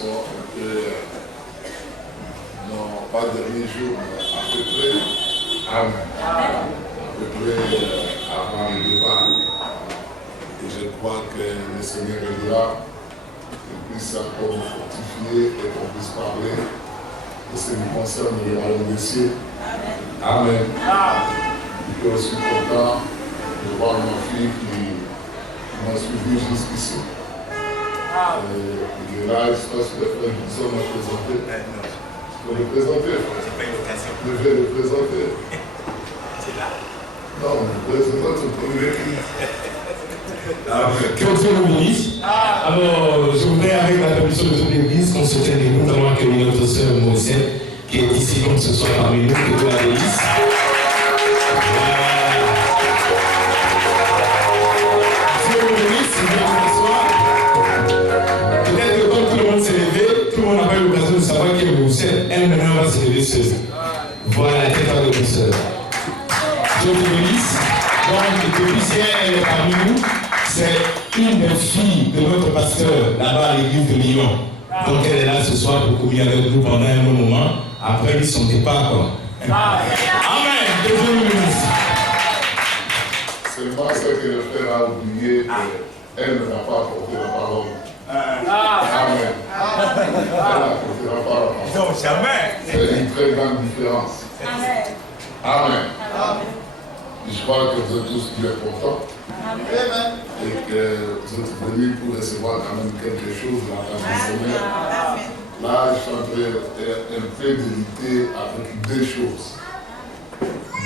sont un peu, non pas dernier jour, mais à peu près, amen, à peu près avant le départ. Et je crois que le Seigneur est là, qu'il puisse encore nous fortifier et qu'on puisse parler de ce qui nous concerne le royaume des cieux. Amen. Je suis content de voir ma fille qui m'a suivi jusqu'ici. Il est là, je sais pas si le frère Gibson m'a présenté. Je peux le présenter. C'est pas une occasion. Je vais le présenter. C'est là. Non, le président, c'est le premier. Que Dieu nous bénisse. Alors, je voudrais, avec la permission de toute l'église, qu'on se tienne debout, notamment accueillir notre sœur Moselle, qui est ici donc ce soir parmi nous, que Dieu la bénisse. Dieu vous bénisse, bien bonsoir. Peut-être que comme tout le monde s'est levé, tout le monde n'a pas eu l'occasion de savoir qui est Moselle. Elle maintenant va se lever seule. Voilà la tête de notre sœur. Dieu vous bénisse. Donc, depuis hier, elle est parmi nous. C'est une des filles de notre pasteur là-bas à l'église de Lyon. Donc elle est là ce soir pour communier avec nous pendant un long moment. Après, ils sont départ. Amen. Que Dieu nous bénisse. Seulement ce que le frère a oublié, elle ne va pas apporter la parole. Amen. Elle n'apportera pas la parole. Non, jamais. C'est une très grande différence. Amen. Je crois que vous êtes tous bien contents. Et que vous êtes venus pour recevoir quand même quelque chose de la part du Seigneur. Là, je suis en train un peu d'éviter avec deux choses.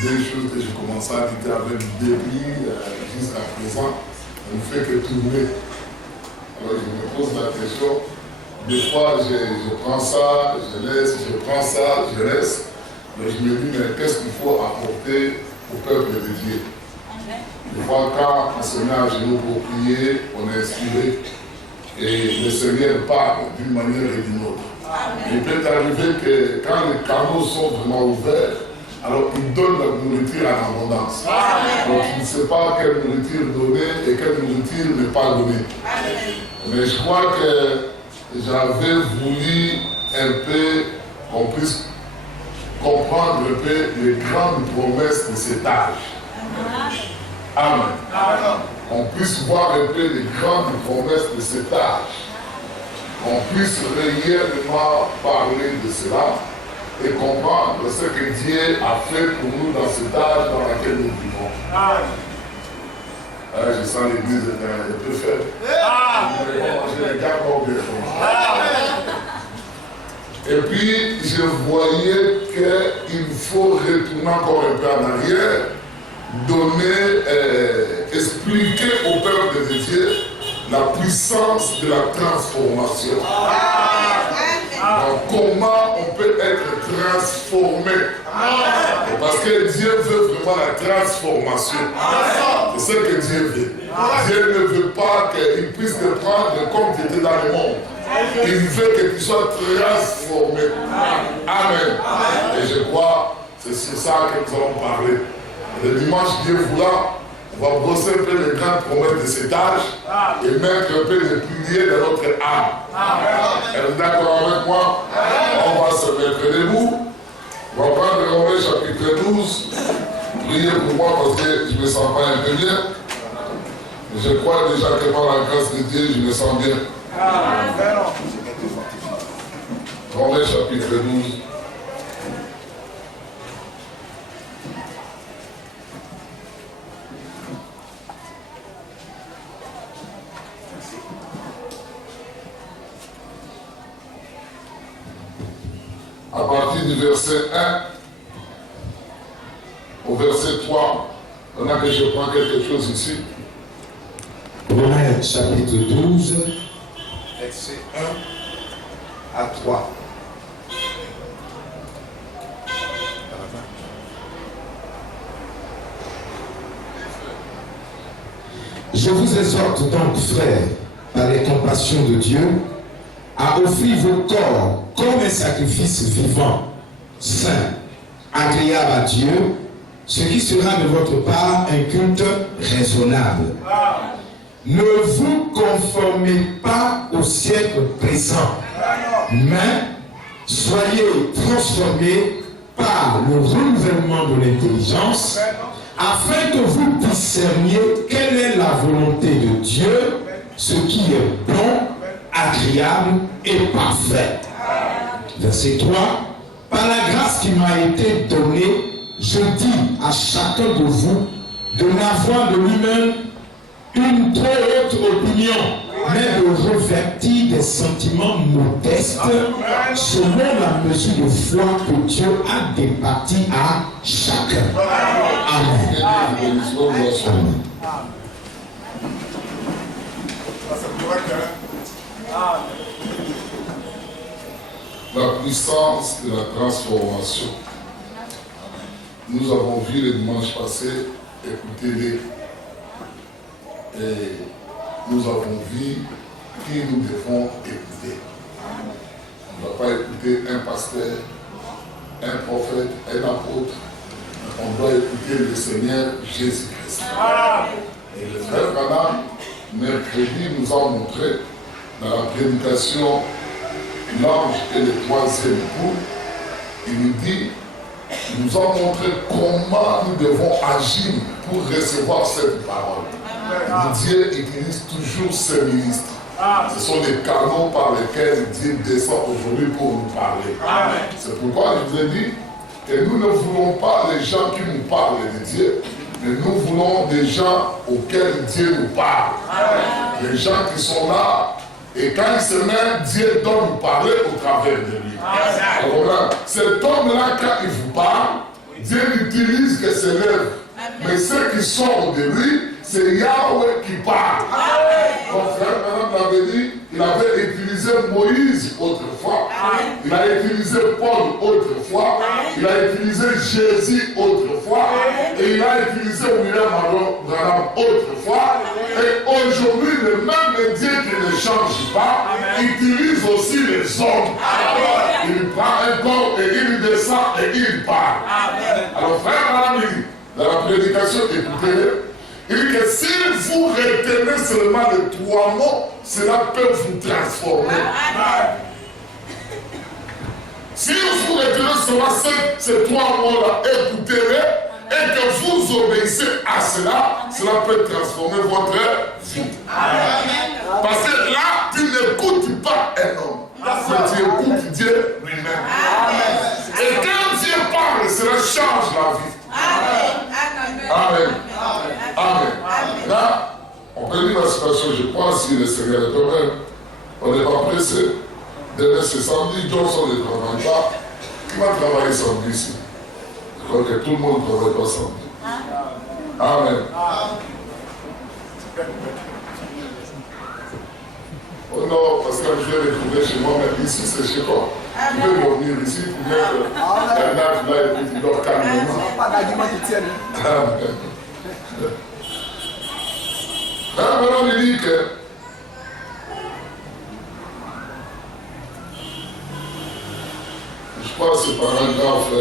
Deux choses que j'ai commencé à quitter avec depuis jusqu'à présent. On ne fait que tourner. Alors je me pose la question. Des fois, je prends ça, je laisse, je prends ça, je laisse. Mais je me dis, mais qu'est-ce qu'il faut apporter au peuple de Dieu? Des fois, quand on se met à genoux pour prier, on est inspiré. Et le Seigneur parle d'une manière et d'une autre. Il peut arriver que quand les canaux sont vraiment ouverts, alors il donne la nourriture en abondance. Donc il ne sait pas quelle nourriture donner et quelle nourriture ne pas donner. Mais je crois que j'avais voulu un peu qu'on puisse comprendre un peu les grandes promesses de cet âge. Amen. On puisse voir un peu les grandes promesses de cet âge. On puisse réellement parler de cela et comprendre ce que Dieu a fait pour nous dans cet âge dans lequel nous vivons. Je sens l'église un peu faible. Je regarde encore bien. Et puis, je voyais qu'il faut retourner encore un peu en arrière, donner, expliquer au peuple de Dieu la puissance de la transformation. Donc, comment on peut être transformé? Parce que Dieu veut vraiment la transformation. C'est ce que Dieu veut. Dieu ne veut pas qu'il puisse te prendre comme tu étais dans le monde. Il veut que tu sois transformé. Amen. Et je crois que c'est ça que nous allons parler. Le dimanche, Dieu voulant, on va brosser un peu les grandes promesses de cet âge et mettre un peu les piliers de notre âme. Êtes-vous d'accord avec moi? On va se mettre debout. On va prendre Romains chapitre 12. Priez pour moi parce que je ne me sens pas un peu bien. Je crois déjà que par la grâce de Dieu, je me sens bien. Romains chapitre 12. À partir du verset 1 au verset 3, on a que je prends quelque chose ici. Romains chapitre 12, Verset 1 à 3. Je vous exhorte donc, frères, par les compassions de Dieu, à offrir vos corps comme un sacrifice vivant, saint, agréable à Dieu, ce qui sera de votre part un culte raisonnable. ne vous conformez pas au siècle présent, mais soyez transformés par le renouvellement de l'intelligence, afin que vous discerniez quelle est la volonté de Dieu, ce qui est bon, agréable et parfait. Verset 3. Par la grâce qui m'a été donnée, je dis à chacun de vous de n'avoir de lui-même une trop haute opinion, mais de revêtir des sentiments modestes selon la mesure de foi que Dieu a départie à chacun. Amen. Amen. La puissance de la transformation. Nous avons vu le dimanche passé, écoutez-les. Et nous avons vu qui nous devons écouter. On ne va pas écouter un pasteur, un prophète, un apôtre. On doit écouter le Seigneur Jésus-Christ. Et le frère Branham, mercredi, nous a montré dans la prédication l'ange et le troisième coup, il nous dit, il nous a montré comment nous devons agir pour recevoir cette parole. Dieu utilise toujours ses ministres. Ce sont les canaux par lesquels Dieu descend aujourd'hui pour nous parler. C'est pourquoi je vous ai dit que nous ne voulons pas les gens qui nous parlent de Dieu, mais nous voulons des gens auxquels Dieu nous parle. Les gens qui sont là, et quand il se met, Dieu doit nous parler au travers de lui. Alors, cet homme-là, quand il vous parle, Dieu n'utilise que ses lèvres. Mais ceux qui sortent de lui, c'est Yahweh qui parle. Mon frère, madame l'avait dit, il avait utilisé Moïse autrefois, il a utilisé Paul autrefois, il a utilisé Jésus autrefois, et il a utilisé William Branham autrefois, et aujourd'hui, le même Dieu qui ne change pas, utilise aussi les hommes. Il prend un corps et il descend et il parle. Alors frère, madame, il dit, dans la prédication, écoutez-le, il dit que si vous retenez seulement les trois mots, cela peut vous transformer. Si vous retenez seulement ces trois mots-là, écoutez-les, et que vous obéissez à cela, cela peut transformer votre vie. Parce que là, tu n'écoutes pas un homme, mais tu écoutes Dieu lui-même. Et quand Dieu parle, cela change la vie. Amen. Amen. Là, on peut dire la situation, je crois, si le Seigneur est heureux, on n'est pas pressé. Demain, c'est samedi, Johnson ne travaille pas. Qui va travailler samedi ici? Je crois que tout le monde ne travaille pas samedi. Amen. Oh non, parce que je vais retrouver chez moi, mais ici, c'est chez toi. Tu peux revenir ici pour mettre un âge là et puis tu dors calmement. Pas d'argument qui tienne. Amen. Maintenant, il dit que je crois que c'est paragraphe.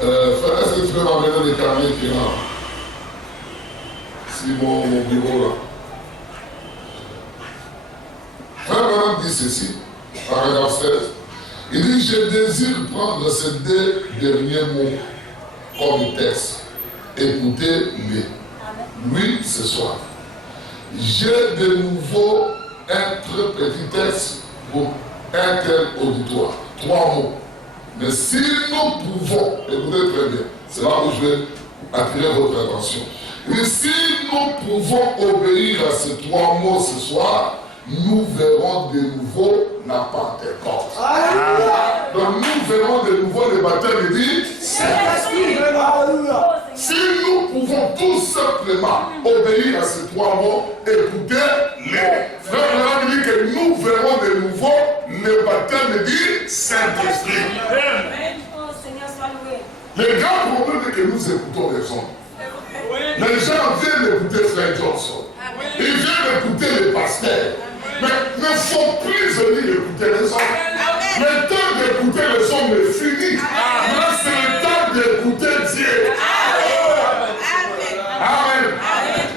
Est-ce que tu peux m'amener des carnets qui là? Si mon bureau là. Frère Branham dit ceci, paragraphe 16. Il dit, je désire prendre ces deux derniers mots comme texte. Écoutez-les. Oui, ce soir. J'ai de nouveau un très petit texte pour un tel auditoire. Trois mots. Mais si nous pouvons, écoutez très bien, c'est là où je vais attirer votre attention. Mais si nous pouvons obéir à ces trois mots ce soir, nous verrons de nouveau la Pentecôte. Donc nous verrons de nouveau le baptême dit si nous pouvons tout simplement obéir à ces trois mots, écoutez-les. Frère Branham dit que nous verrons de nouveau le baptême du Saint-Esprit. Le grand problème est que nous écoutons les hommes. Les gens viennent écouter Frère Johnson. Ils viennent écouter les pasteurs. Mais ne faut plus venir écouter les hommes. Le temps d'écouter les hommes est fini. Là, c'est le temps d'écouter Dieu. Amen. Amen.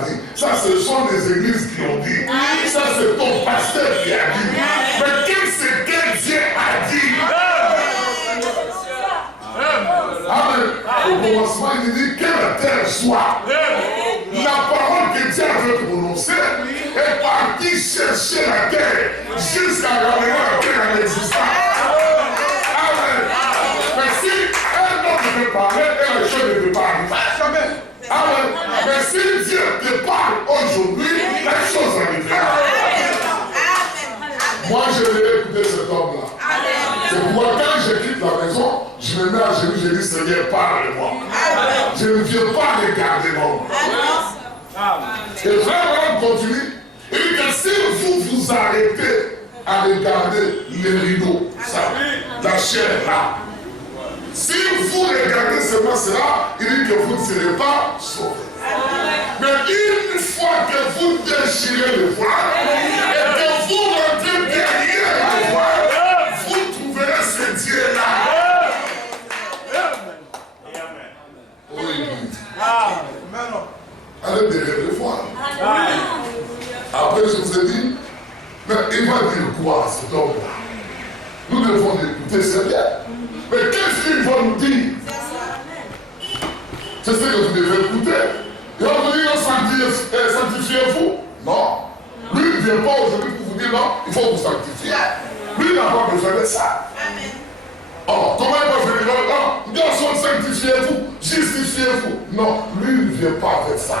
a dit. Ça, ce sont les églises qui ont dit. Ça, c'est ton pasteur qui a dit. Mais qu'est-ce que Dieu a dit? Amen. Au commencement, il dit que la terre soit. La parole que Dieu avait prononcée est partie chercher la terre jusqu'à ramener la terre à l'existence. Amen. Mais si un homme peut parler et les choses ne peuvent pas arriver. Amen. Mais si Dieu te parle aujourd'hui, les choses arriveront. Moi, je vais écouter cet homme-là. C'est pourquoi quand je quitte la maison, je me mets à genoux, je dis Seigneur, parle-moi. Je ne viens pas regarder mon. Et le frère continue. Il dit que si vous vous arrêtez à regarder les rideaux, ça, la chair là, si vous regardez seulement cela, il dit que vous ne serez pas sauvés. Mais une fois que vous déchirez le voile et que vous rentrez derrière le voile, vous trouverez ce Dieu-là. Oui. Allez derrière le voile. Après, je vous ai dit, mais il va dire quoi cet homme-là? Nous devons l'écouter, c'est bien. Mais qu'est-ce qu'il va nous dire? C'est ce que vous devez écouter. Il va vous dire, sanctifiez-vous. Non. Lui ne vient pas aujourd'hui pour vous dire non, il faut vous sanctifier. Lui n'a pas besoin de ça. Oh, comment il va venir là? Non, garçon, sanctifiez-vous, justifiez-vous. Non, lui ne vient pas avec ça.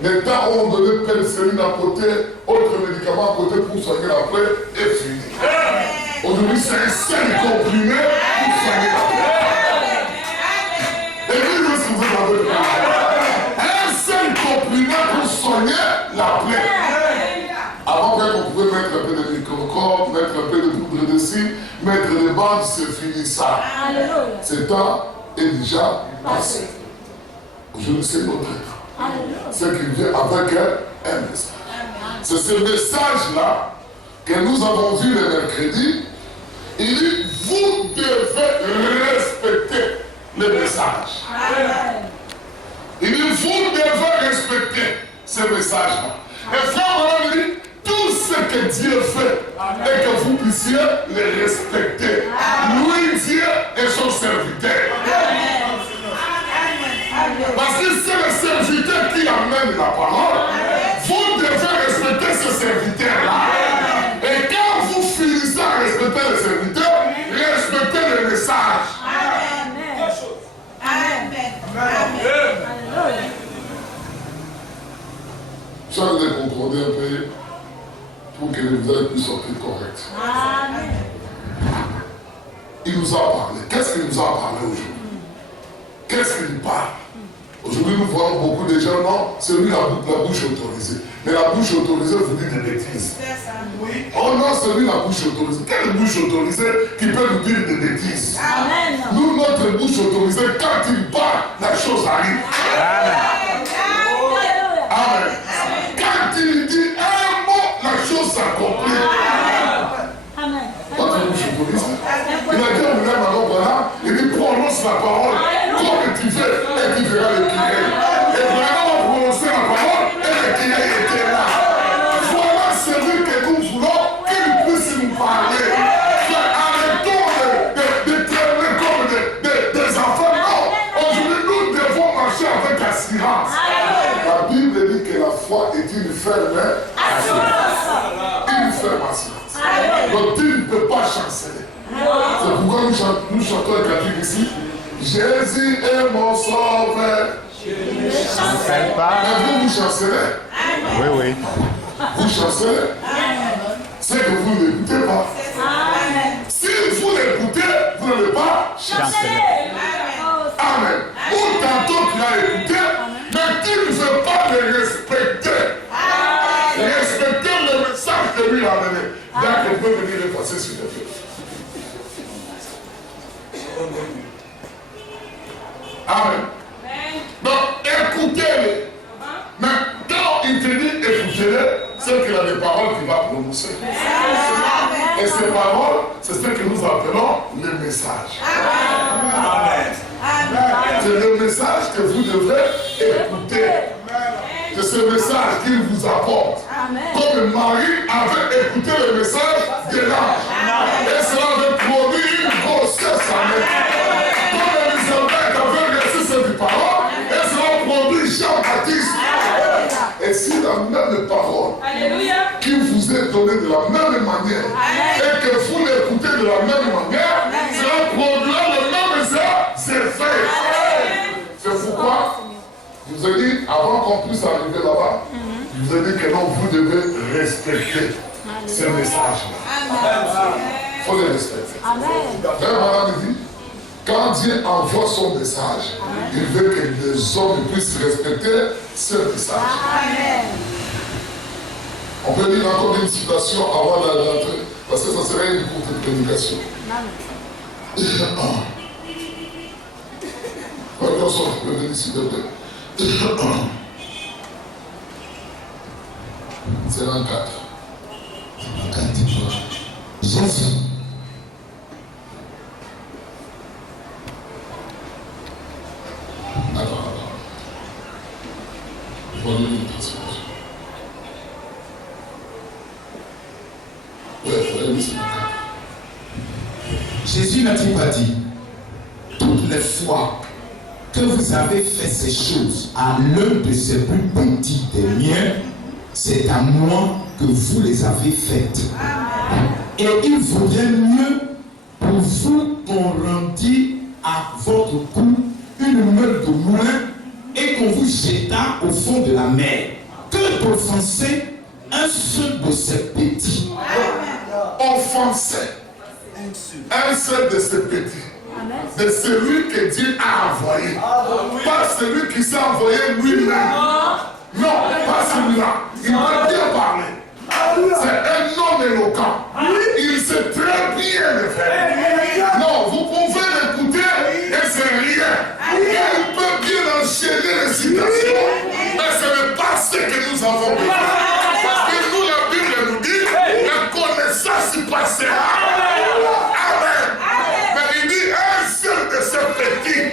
Les temps où on donnait pénicilline à côté, autres médicaments à côté pour soigner la plaie, est fini. Aujourd'hui, c'est un seul comprimé pour soigner la plaie. Et lui, si vous avez un seul comprimé pour soigner la plaie. Avant qu'on pouvait mettre un peu de microcorde, mettre un peu de poudre dessus, mettre des bandes, c'est fini ça. Ce temps est déjà passé. Aujourd'hui, c'est notre temps. C'est qu'il vient avec un message. C'est ce message-là que nous avons vu le mercredi. Il dit, vous devez respecter le message. Il dit, vous devez respecter ce message-là. Et frère, il dit, tout ce que Dieu fait et que vous puissiez le respecter. Lui, Dieu et son serviteur. Parce que c'est le serviteur qui amène la parole. Vous devez respecter ce serviteur-là. Et quand vous finissez à respecter le serviteur, respectez le message. Amen. Amen. Amen. Ça, vous devez comprendre un peu pour que le visage puisse sortir correct. Amen. Il nous a parlé. Qu'est-ce qu'il nous a parlé aujourd'hui? Qu'est-ce qu'il nous parle? Aujourd'hui, nous voyons beaucoup de gens, non, c'est lui la bouche autorisée. Mais la bouche autorisée vous dit des bêtises. Oui. Oh non, c'est lui la bouche autorisée. Quelle bouche autorisée qui peut nous dire des bêtises? Amen. Nous, notre bouche autorisée, quand il parle, la chose arrive. Amen. Amen. Quand il dit un mot, la chose s'accomplit. Amen. Votre bouche autorisée. Il a dit à William Alon, il dit prononce la parole comme tu veux et tu verras le Kyrie. Et vraiment on prononçait la parole et le Kyrie était là. Voilà celui que nous voulons qu'il puisse nous parler. Arrêtons de traîner comme des enfants. Non, aujourd'hui nous devons marcher avec assurance. La Bible dit que la foi est une ferme assurance. Une ferme assurance. Donc tu ne peux pas chanceler. C'est pourquoi nous chantons un cantique ici. Jésus est mon sauveur. Je ne chancelle pas. Mais vous chancelez. Oui, oui. Vous chancelez. C'est que vous ne l'écoutez pas. Si vous l'écoutez, vous n'allez pas chanceler. Amen. Ou tantôt tu as écouté, mais tu ne veux pas le respecter. Respecter le message que lui a donné. Bien qu'on peut venir le passer sur le feu. Amen. Donc, écoutez-le. Mais quand il te dit écoutez-le, c'est qu'il a des paroles qu'il va prononcer. Et ces paroles, c'est ce que nous appelons le message. Amen. C'est c'est le message que vous devrez écouter. C'est ce message qu'il vous apporte. Comme Marie avait écouté le message de l'ange. Et cela avait produit une grossesse en elle. Comme Elisabeth avait reçu cette parole, et cela produit Jean-Baptiste. Et si la même parole qui vous est donnée de la même manière et que vous l'écoutez de la même manière, cela produira le même effet. C'est pourquoi je vous ai dit, avant qu'on puisse arriver là-bas, je vous ai dit que non, vous devez respecter ce message-là. Il faut le respecter. Frère Madame dit, quand Dieu envoie son message, il veut que les hommes puissent respecter ce message. On peut lire encore une citation avant d'entrer, parce que ça serait une courte prédication. Quand on peut venir s'il te plaît. C'est l'an 4. Jésus. Attends. Je vais lire une passage. Jésus n'a-t-il pas dit, toutes les fois que vous avez fait ces choses à l'un de ces plus petits des miens, c'est à moi que vous les avez faites. Et il vaudrait mieux pour vous qu'on rendît à votre cou une meule de moulin et qu'on vous jetât au fond de la mer, que d'offenser un seul de ces petits. Offenser un seul de ces petits. De celui que Dieu a envoyé. Pas celui qui s'est envoyé lui-même. Non, pas celui-là. Il va bien parler. C'est un homme éloquent. Il sait très bien le faire. Non, vous pouvez l'écouter et c'est rien. Il peut bien enchaîner les citations, mais ce n'est pas ce que nous avons besoin. Parce que nous, la Bible nous dit, la connaissance y passera. Amen. Mais il dit, un seul de ces petits,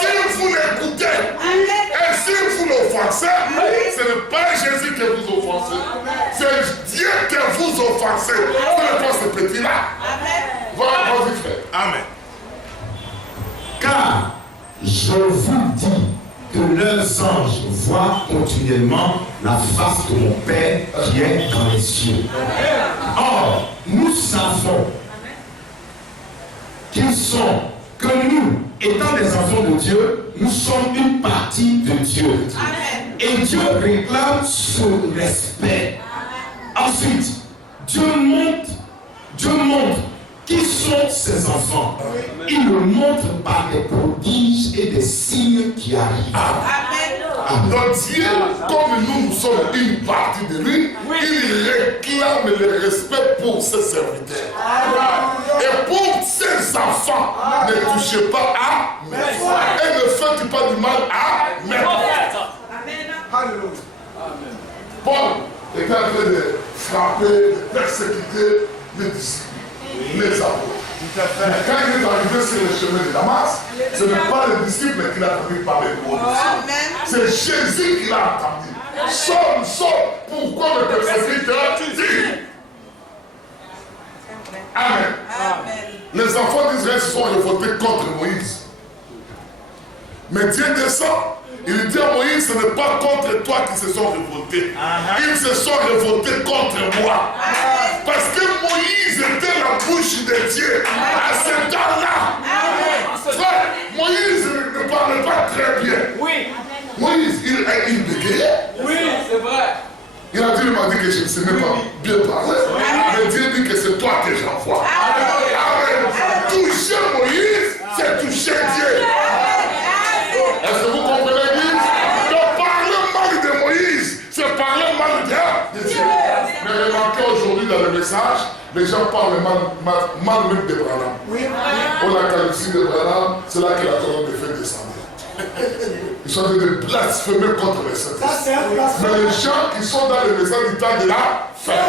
si vous l'écoutez et si vous l'offensez, ce n'est pas Jésus que vous offensez, c'est Dieu que vous offensez. Ce n'est pas ce petit-là. Voilà, vas-y frère. Amen. Car je vous dis que leurs anges voient continuellement la face de mon Père qui est dans les cieux. Or, nous savons qu'ils sont, que nous, étant des enfants de Dieu, nous sommes une partie de Dieu. Et Dieu réclame son respect. Ensuite, Dieu montre qui sont ses enfants. Il le montre par des prodiges et des signes qui arrivent. Donc Dieu, comme nous sommes une partie de lui, il réclame le respect pour ses serviteurs. Et pour ses enfants, ne touchez pas à mes frères. Et ne faites pas du mal à mes frères. Paul était en train de frapper, de persécuter les disciples, les apôtres. Quand il est arrivé sur le chemin de Damas, ce n'est pas les disciples qui l'ont entendu parler de Dieu. C'est Jésus qui l'a entendu. Saul, pourquoi me persécutes-tu? Amen. Les enfants d'Israël se sont révoltés contre Moïse. Mais Dieu descend. Il dit à Moïse, ce n'est pas contre toi qu'ils se sont révoltés. Ils se sont révoltés contre moi. Parce que Moïse était la bouche de Dieu à ce temps-là. Frère, Moïse ne parlait pas très bien. Moïse, il bégayait. Oui, c'est vrai. Il a dit, il m'a dit que je ne sais même pas bien parler. Mais Dieu dit que c'est toi que j'envoie. Amen. Toucher Moïse, c'est toucher Dieu. Est-ce que vous comprenez? Donc parler mal de Moïse, c'est parler mal de Dieu. Mais remarquez aujourd'hui dans le message, les gens parlent mal même de Branham. On a qualifié de Branham, c'est là que la colonne de feu descendait. Ils sont en train de blasphémer contre les saints. Mais les gens qui sont dans le message du temps de la fin.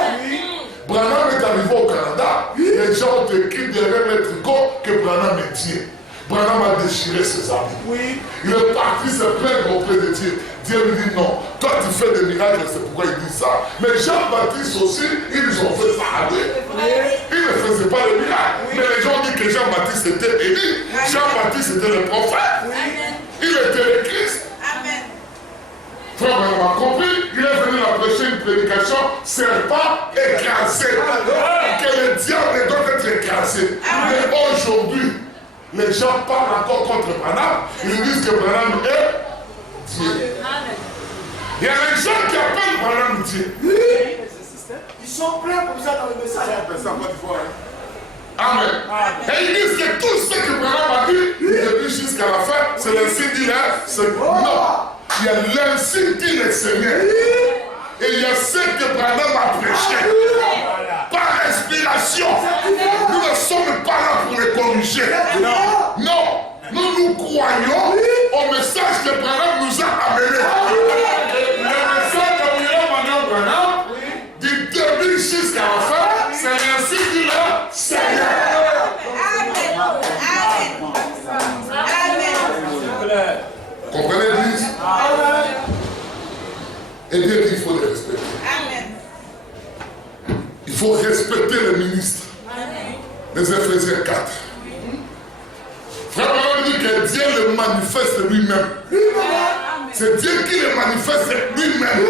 Branham est arrivé au Canada, les gens ont écrit derrière les tricots que Branham est Dieu. Branham a déchiré ses habits. Oui. Il est parti se plaindre auprès de Dieu. Dieu lui dit non, toi tu fais des miracles, c'est pourquoi il dit ça. Mais Jean-Baptiste aussi, ils ont fait ça à lui. Il ne faisait pas les miracles. Mais les gens disent que Jean-Baptiste était Élie. Jean-Baptiste était le prophète. Il était le Christ. Frère Branham a compris, il est venu la prêcher une prédication, serpent écrasé. Que le diable doit être écrasé. Mais aujourd'hui, les gens parlent encore contre Branham. Ils disent que Branham est Dieu. Il y a des gens qui appellent Branham Dieu. Ils sont pleins comme ça dans le message. Amen. Et ils disent que tout ce que Branham a dit, depuis jusqu'à la fin, c'est l'ainsi dit là. Non. Il y a l'ainsi dit le Seigneur. Et il y a ce que Branham a prêché. Par inspiration. Nous ne sommes pas là pour les corriger. Non. Nous croyons au message que Branham nous a amené. Le message que William Branham, du début jusqu'à la fin, c'est l'ainsi dit le Seigneur. Comprenez l'église? Et Dieu dit qu'il faut les respecter. Il faut respecter les ministres. Les Éphésiens 4. Frère Branham dit que Dieu le manifeste lui-même. C'est Dieu qui le manifeste lui-même.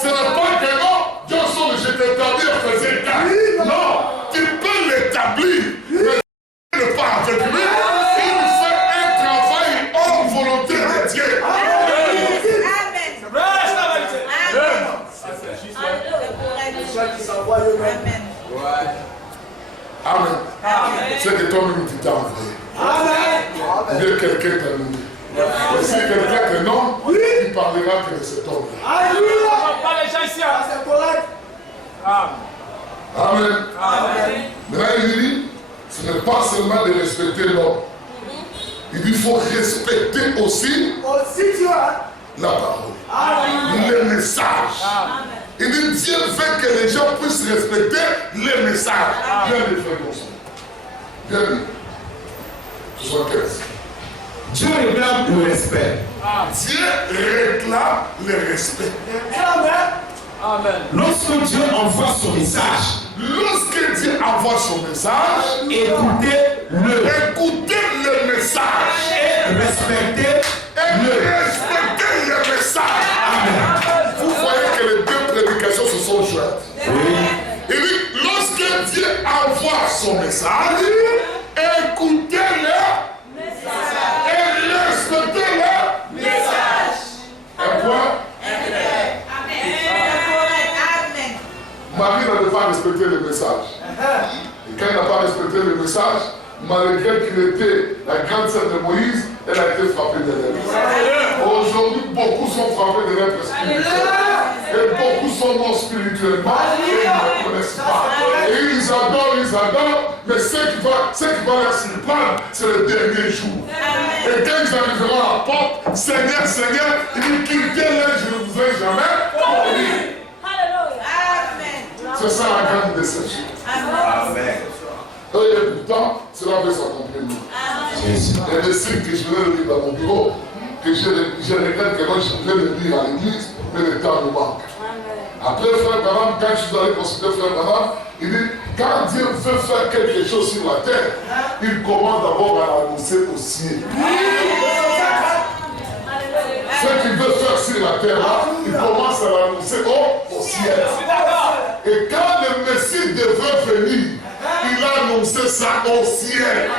Ce n'est pas que non, Johnson, je t'établis en Éphésiens 4. Non, tu peux l'établir, mais ne pas avec lui. Il fait un travail hors volonté de Dieu. Amen. C'est que toi-même tu t'as envoyé. Amen. Bien quelqu'un t'a donné. Et si quelqu'un te nomme, il parlera que c'est ton nom. Pas les gens ici, c'est correct. Amen. Maintenant il dit, ce n'est pas seulement de respecter l'homme. Il dit, il faut respecter aussi la parole. Le message. Il dit, Dieu veut que les gens puissent respecter les messages. Bien les frères comme ça. Bien dit. 75. Dieu réclame le respect. Dieu réclame le respect. Amen. Lorsque Dieu envoie son message, Lorsque Dieu envoie son message, écoutez-le. Écoutez le message. Et respectez-le. Respectez le message. Amen. Vous voyez que les deux prédications se sont jointes. Il dit, lorsque Dieu envoie son message, écoutez-le et respectez-le message. Un point. Marie n'avait pas respecté le message. Et quand elle n'a pas respecté le message, malgré qu'il était la grande sœur de Moïse, elle a été frappée de lèvres. Aujourd'hui, beaucoup sont frappés de lèvres spirituelles. Et beaucoup sont morts spirituellement. Et ils ne connaissent pas. Et ils adorent, mais ce qui va leur surprendre, c'est le dernier jour. Et quand ils arriveront à la porte, Seigneur, Seigneur, il dit, quittez-les, je ne vous ai jamais connu. C'est ça la grande déception. Amen. Et pourtant, cela veut s'accomplir. Il y a des signes que je vais lire dans mon bureau, que je regrette que moi je voulais le lire à l'église, mais le temps me manque. Après, frère Branham, quand je suis allé consulter frère Branham, il dit, quand Dieu veut faire quelque chose sur la terre, il commence d'abord à l'annoncer au ciel. Ce qu'il veut faire sur la terre, là, il commence à l'annoncer au ciel. Et quand le Messie devrait venir, il a annoncé ça au ciel.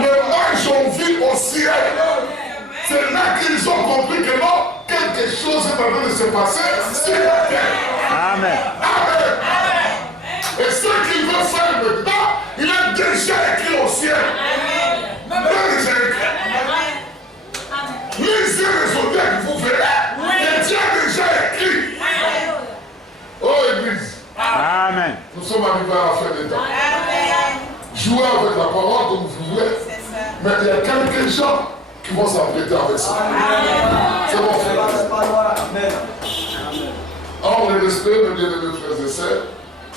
Les anges ont vu au ciel. C'est là qu'ils ont compris que non, quelque chose est en train de se passer sur la terre. Amen. Amen. Et ce qu'il veut faire maintenant, il a déjà écrit au ciel. Il a déjà écrit. Lisez les zodiacs, vous verrez. Il Dieu a déjà écrit. Oh Église. Amen. Nous sommes arrivés à la fin des temps. Jouez avec la parole comme vous voulez. Mais il y a quelques gens qui vont s'apprêter avec ça. C'est bon, frère. Or, le respect, mes bien-aimés frères et sœurs,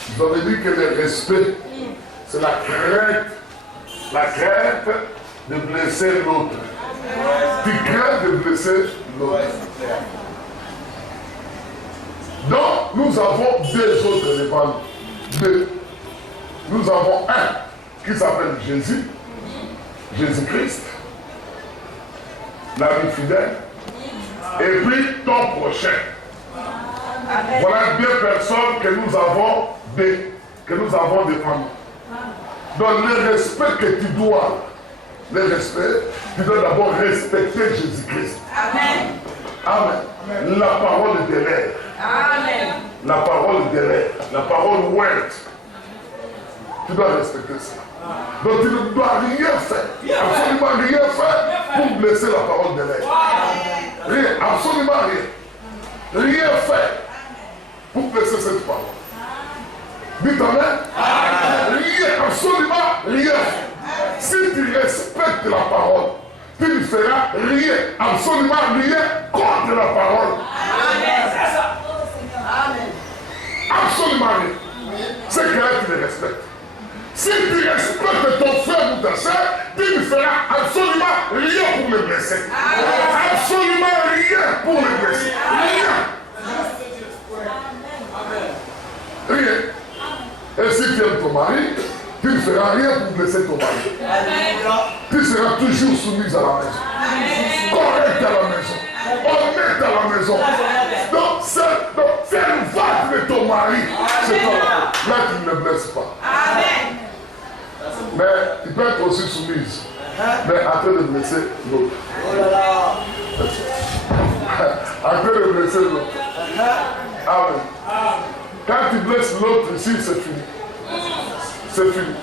je dois vous dire que le respect, c'est la crainte de blesser l'autre. Tu crains de blesser l'autre. Donc, nous avons deux autres éléments. Deux. Nous avons un qui s'appelle Jésus, Jésus-Christ, l'ami fidèle, et puis ton prochain. Voilà deux personnes que nous avons défendues. Donc le respect que tu dois, tu dois d'abord respecter Jésus-Christ. Amen. Amen. La parole de l'air. Amen. La parole de l'air. La parole word. Tu dois respecter ça. Donc tu ne dois rien faire. Absolument rien faire pour blesser la parole de l'air. Rien. Absolument rien. Rien faire pour blesser cette parole. Dites amen. Rien. Absolument rien. Si tu respectes la parole, tu ne feras rien, absolument rien contre la parole. Amen. Amen. Absolument rien. C'est que tu le respectes. Si tu respectes ton frère ou ta soeur, tu ne feras absolument rien pour le blesser. Absolument rien pour le blesser. Rien. Rien. Et si tu aimes ton mari, tu ne feras rien pour blesser ton mari. Tu seras toujours soumise à la maison. Correct à la maison. Honnête à la maison. Donc, c'est une vague de ton mari. C'est toi. Là, tu ne le blesses pas. Amen. Mais tu peux être aussi soumise. Mais en train de blesser l'autre. En train de blesser l'autre. Amen. Quand tu blesses l'autre ici, c'est fini. C'est fini.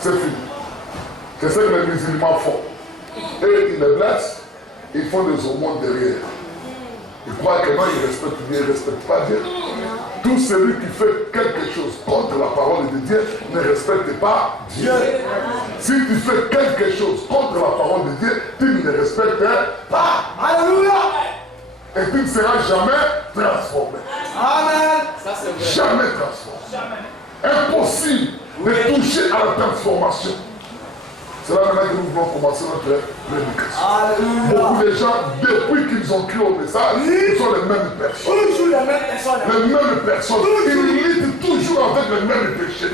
C'est fini. C'est ce que les musulmans font. Et ils les blessent, ils font des hormones derrière. Ils croient que non, ils respectent Dieu, ils ne respectent pas Dieu. Tout celui qui fait quelque chose contre la parole de Dieu ne respecte pas Dieu. Si tu fais quelque chose contre la parole de Dieu, tu ne le respectes pas. Alléluia. Et tu ne seras jamais transformé. Amen. Jamais transformé. Impossible de toucher à la transformation. C'est là maintenant que nous voulons commencer notre prédication. Beaucoup de gens, depuis qu'ils ont cru au message, ils sont les mêmes personnes. Toujours les mêmes personnes. Les mêmes personnes. Ils luttent toujours avec les mêmes péchés.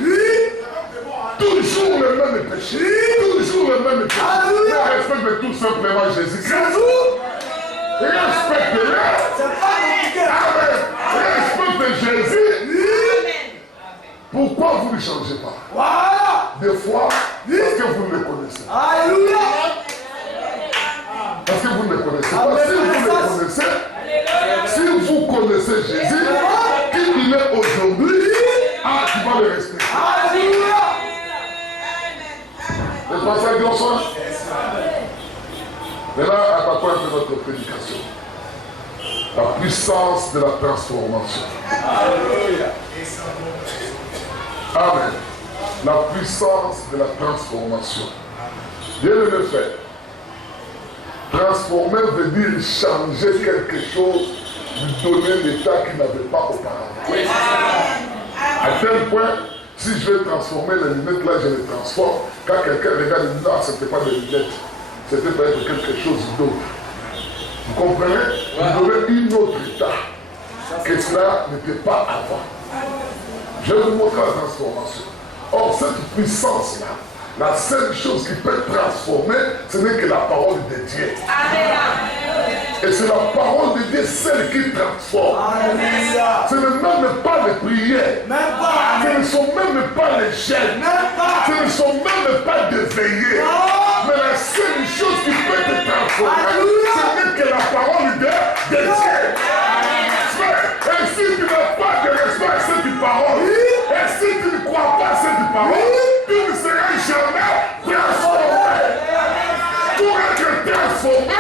Toujours les mêmes péchés. Toujours les mêmes péchés. Mais respecte tout simplement Jésus-Christ. Respectez-le. Amen. Respectez Jésus. Pourquoi vous ne changez pas? Voilà. Des fois, parce que vous ne le connaissez. Alléluia. Parce que vous ne le connaissez pas. Si vous le connaissez, si vous connaissez Jésus, qui il est aujourd'hui, tu vas le respecter. Alléluia. N'est-ce pas ça, Johnson? Maintenant, attaquons un peu notre prédication. La puissance de la transformation. Alléluia. Amen. La puissance de la transformation. Dieu le fait. Transformer veut dire changer quelque chose, lui donner l'état qu'il n'avait pas auparavant. À tel point, si je vais transformer les lunettes, là je les transforme. Quand quelqu'un regarde les lunettes, ce n'était pas des lunettes, c'était peut-être quelque chose d'autre. Vous comprenez? Vous aurez une autre état que cela n'était pas avant. Je vais vous montrer la transformation. Or, cette puissance-là, la seule chose qui peut transformer, ce n'est que la parole de Dieu. Et c'est la parole de Dieu celle qui transforme. Ce n'est même pas les prières. Ce ne sont même pas les chaînes. Ce ne sont même pas des veillées. Mais la seule chose qui peut te transformer, ce n'est que la parole de Dieu. Et si tu n'as pas de respect à cette parole, et si tu ne crois pas à cette parole, tu ne seras jamais transformé. Pour être transformé,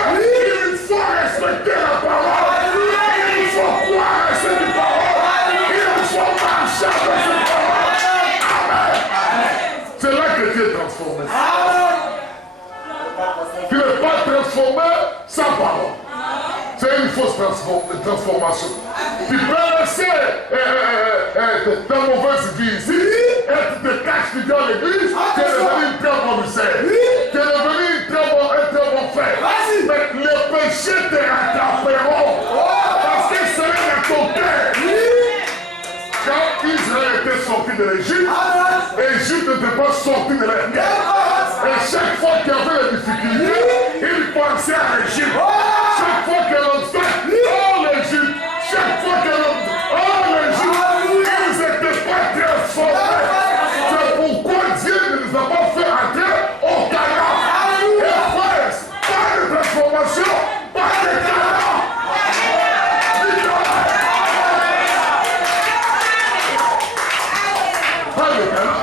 il faut respecter la parole. Il faut croire à cette parole. Il faut marcher avec cette parole. Amen. C'est là que tu es transformé. Tu n'es pas transformé sans parole. C'est une fausse transformation. Tu peux laisser ta mauvaise vie ici et tu te caches, tu dis à l'église, tu es devenu un père commissaire. Tu es devenu fait. Mais les péchés te rattraperont. Parce que c'est dans ton cœur. Quand Israël était sorti de l'Égypte, l'Égypte n'était pas sorti de la guerre. Et chaque fois qu'il y avait des difficultés, il pensait à l'Égypte. Chaque fois que l'on fait, oh l'Égypte, chaque fois que l'on oh l'Égypte, ils n'étaient pas transformés. C'est pourquoi Dieu ne nous a pas fait entrer au Canaan. Et frère, pas de transformation, pas de Canaan. Pas de Canaan.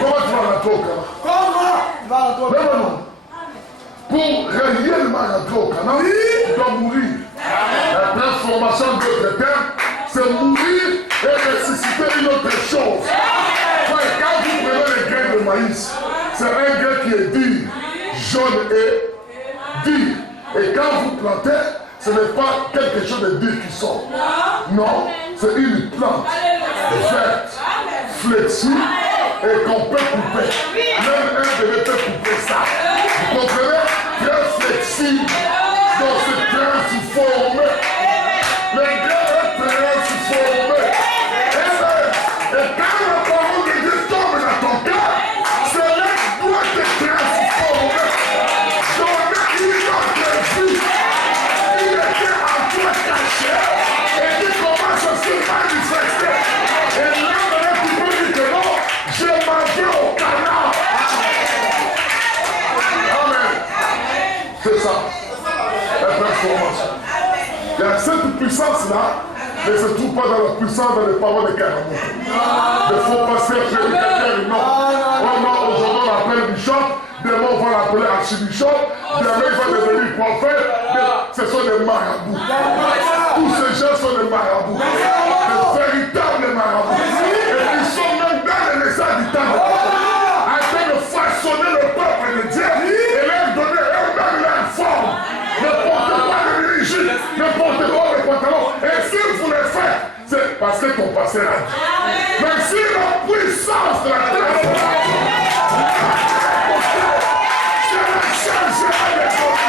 Comment tu vas rentrer au Canaan? Pour réellement rentrer au Canaan, tu dois mourir. La transformation de notre terre, c'est mourir et ressusciter une autre chose. Frère, quand vous prenez les grains de maïs, c'est un grain qui est dur, jaune et dur. Et quand vous plantez, ce n'est pas quelque chose de dur qui sort. Non, c'est une plante verte, flexible et qu'on peut couper. Même un bébé peut couper ça. Vous comprenez? Très flexible, donc c'est transformé. Le grain est transformé. Et quand la parole de Dieu tombe dans ton cœur, cela doit te transformer. Donner une autre vie. Il était en toi caché et tu commences à se manifester. Et là, maintenant, tu peux dire que non, je m'en vais au Canaan. Amen. C'est ça. La transformation. Il y a cette puissance-là, mais ne se trouve pas dans la puissance dans les paroles de Caramon. Il ne faut pas faire prédicateur, non. Aujourd'hui, on l'appelle bishop, demain, on va l'appeler archibishop, demain, il va devenir prophète. Ce sont des marabouts. Tous ces gens sont des marabouts. Des véritables marabouts. Et ils sont même dans les messages du temps. En train de façonner le peuple de Dieu et leur donner eux-mêmes leur forme. Ne portez pas de religion, ne portez pas les pantalons. Et si vous le faites, c'est parce que ton passé a dit. Mais si la puissance de la transformation, c'est la changement des choses.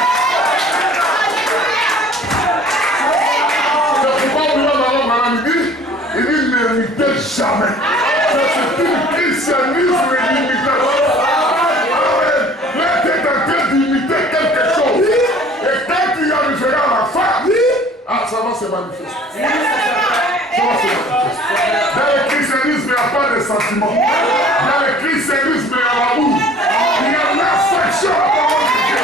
C'est pourquoi Bouillon dit, il dit ne limitez jamais. C'est un christianisme limité. Là, tu es en train d'imiter quelque chose. Et quand tu y arriveras à la fin, ça va se manifester. Ça va se manifester. Dans le christianisme, il n'y a pas de sentiments. Dans le christianisme, il y a l'amour. Il y a l'affection à la parole de Dieu.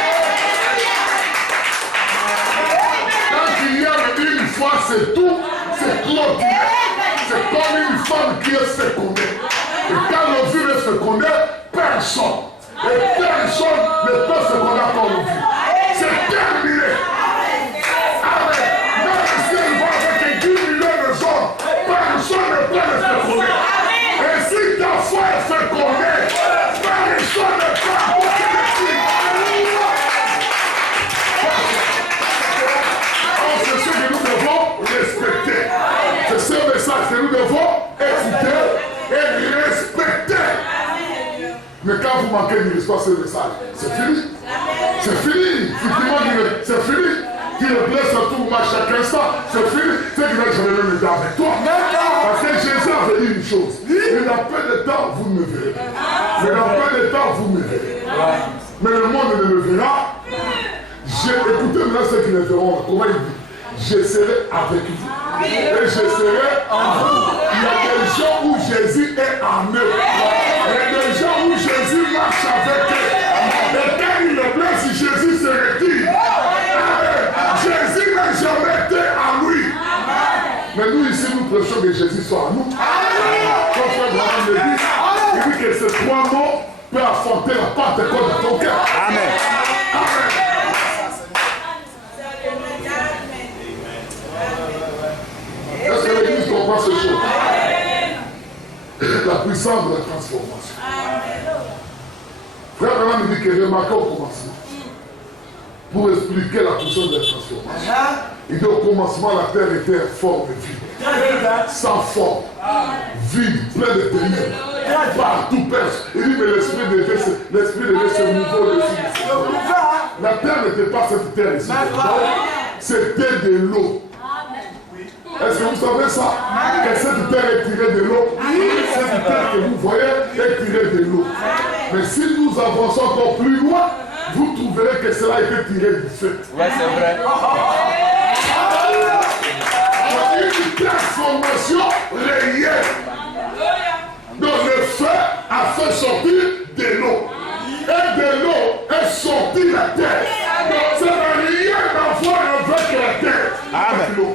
Quand il y a une fois, c'est tout, c'est clôturé. C'est comme une femme qui est fécondée. Et quand le vieux est fécondé, personne. Et personne ne peut féconder comme le vieux. C'est terminé. Amen. Même si il va avec 10 millions de gens, personne ne peut le féconder. Et si ta foi est fécondée, personne ne peut apporter le fruit. C'est ce que nous devons respecter. C'est ce message que nous devons écouter et respecter. Mais quand vous manquez de respect à ce message, c'est fini. C'est fini. C'est fini. Tu le blesses à tout moment, chaque instant. C'est fini. C'est que je vais me mettre avec toi. Parce que Jésus avait dit une chose. Il n'a pas de temps, vous me verrez. Il n'a pas de temps, vous me verrez. Mais le monde ne me verra. Écoutez maintenant ceux qui le verront. Comment il dit? Je serai avec vous. Et je serai en vous. Il y a des gens où Jésus est en eux. Il y a des gens où Jésus marche avec eux. Et quand il le blesse, Jésus se retire. Jésus n'a jamais été en lui. Mais nous ici, nous prêchons que Jésus soit en nous. Comme frère Branham le dit, il dit que ces trois mots peuvent affronter la Pentecôte de ton cœur. Amen. Amen. Est-ce que l'Église comprend ces choses? La puissance de la transformation. Frère Branham me dit que remarquez au commencement. Pour expliquer la puissance de la transformation. Il dit au commencement, la terre était informe et vide. Sans forme. Vide, plein de ténèbres. Partout perce. Il dit, mais l'esprit de Dieu se mouveau dessus. La terre n'était pas cette terre ici. C'était de l'eau. Est-ce que vous savez ça? Que cette terre est tirée de l'eau. Cette terre que vous voyez est tirée de l'eau. Mais si nous avançons encore plus loin, vous trouverez que cela a été tiré du feu. Ouais, c'est vrai. Une transformation réelle. Donc le feu a fait sortir de l'eau. Et de l'eau est sortie la terre. Donc ça n'a rien à voir avec la terre. Avec l'eau.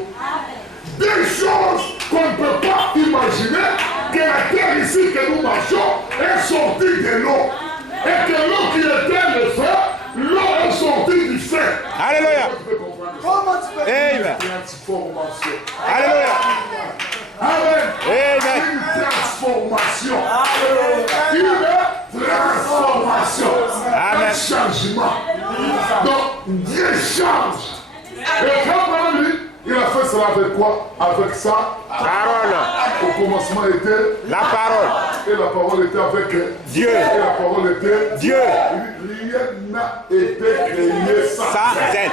Des choses qu'on ne peut pas imaginer, que la terre ici que nous marchons est sortie de l'eau. Et que l'eau qui était le feu, l'eau est sortie du feu. Alléluia. Comment tu peux Amen. Transformation. Alléluia. Amen. Amen. Une transformation. Une transformation. Amen. Un changement. Donc, Dieu change. Et quand lui, il a fait cela avec quoi? Avec ça. Parole. Au commencement était La parole. et la parole était avec Dieu. Et la parole était Dieu. Rien n'a été créé sans Ça, terre. c'est.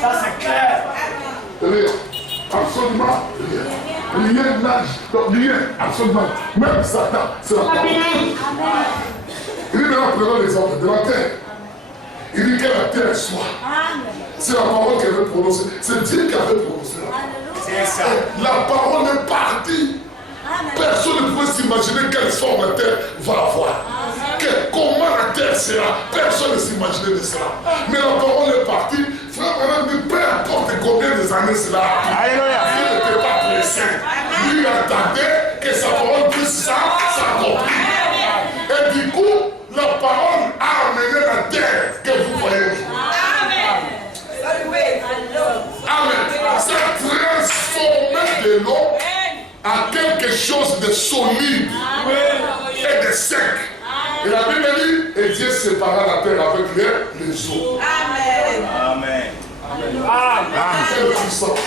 Ça c'est clair. Rien. Absolument rien. Rien n'a. Donc rien. Absolument. Même Satan, c'est la parole. Il dit maintenant prenons l'exemple de la terre. Il dit que la terre soit. C'est la parole qu'elle veut prononcer. C'est Dieu qui avait prononcé. C'est ça. La parole est partie. Personne ne pouvait s'imaginer quelle forme la terre va avoir. Comment la terre sera. Personne ne s'imaginait de cela. Mais la parole est partie. Frère, madame, peu importe combien de années cela a pris. Alléluia. Il n'était pas pressé. Lui attendait que sa parole puisse s'accomplir. Et du coup, la parole a amené la terre que vous voyez aujourd'hui. Amen. Ça transformé de l'eau à quelque chose de solide et de sec. Et la Bible dit, et Dieu sépara la terre avec les eaux. Amen. Quelle puissance.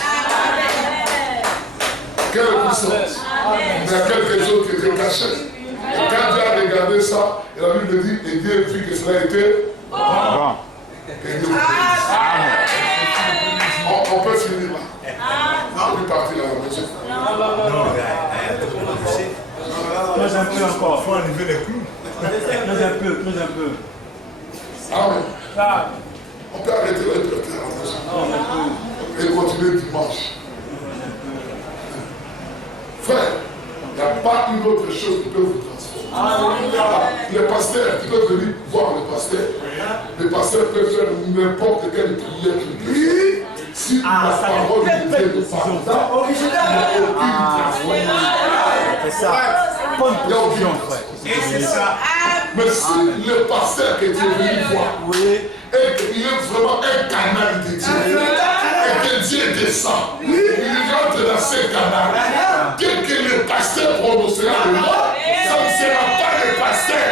Quelle puissance. Il y a quelque chose qui était caché. Et quand Dieu a regardé ça, et la Bible dit, et Dieu vit que cela était Bon. et Dieu on peut finir là. On peut partir à la maison. Close un peu encore. Il faut enlever les clous. Close un peu. Amen. On peut arrêter là et partir à la maison. Et continuer dimanche. Frère, il n'y a pas une autre chose qui peut vous transformer. Les pasteurs qui peuvent venir voir le pasteur. Les pasteurs peuvent faire n'importe quelle prière qu'ils veulent. Si la parole de Dieu ne parle pas, il n'y a aucune transformation. C'est ça. Bonne Il n'y a aucune Et c'est ça. Mais si le pasteur que Dieu veut voir, et qu'il est vraiment un canal de Dieu, et que Dieu descend, il rentre dans ce canal, dès que le pasteur prononcera le nom, ça ne sera pas le pasteur,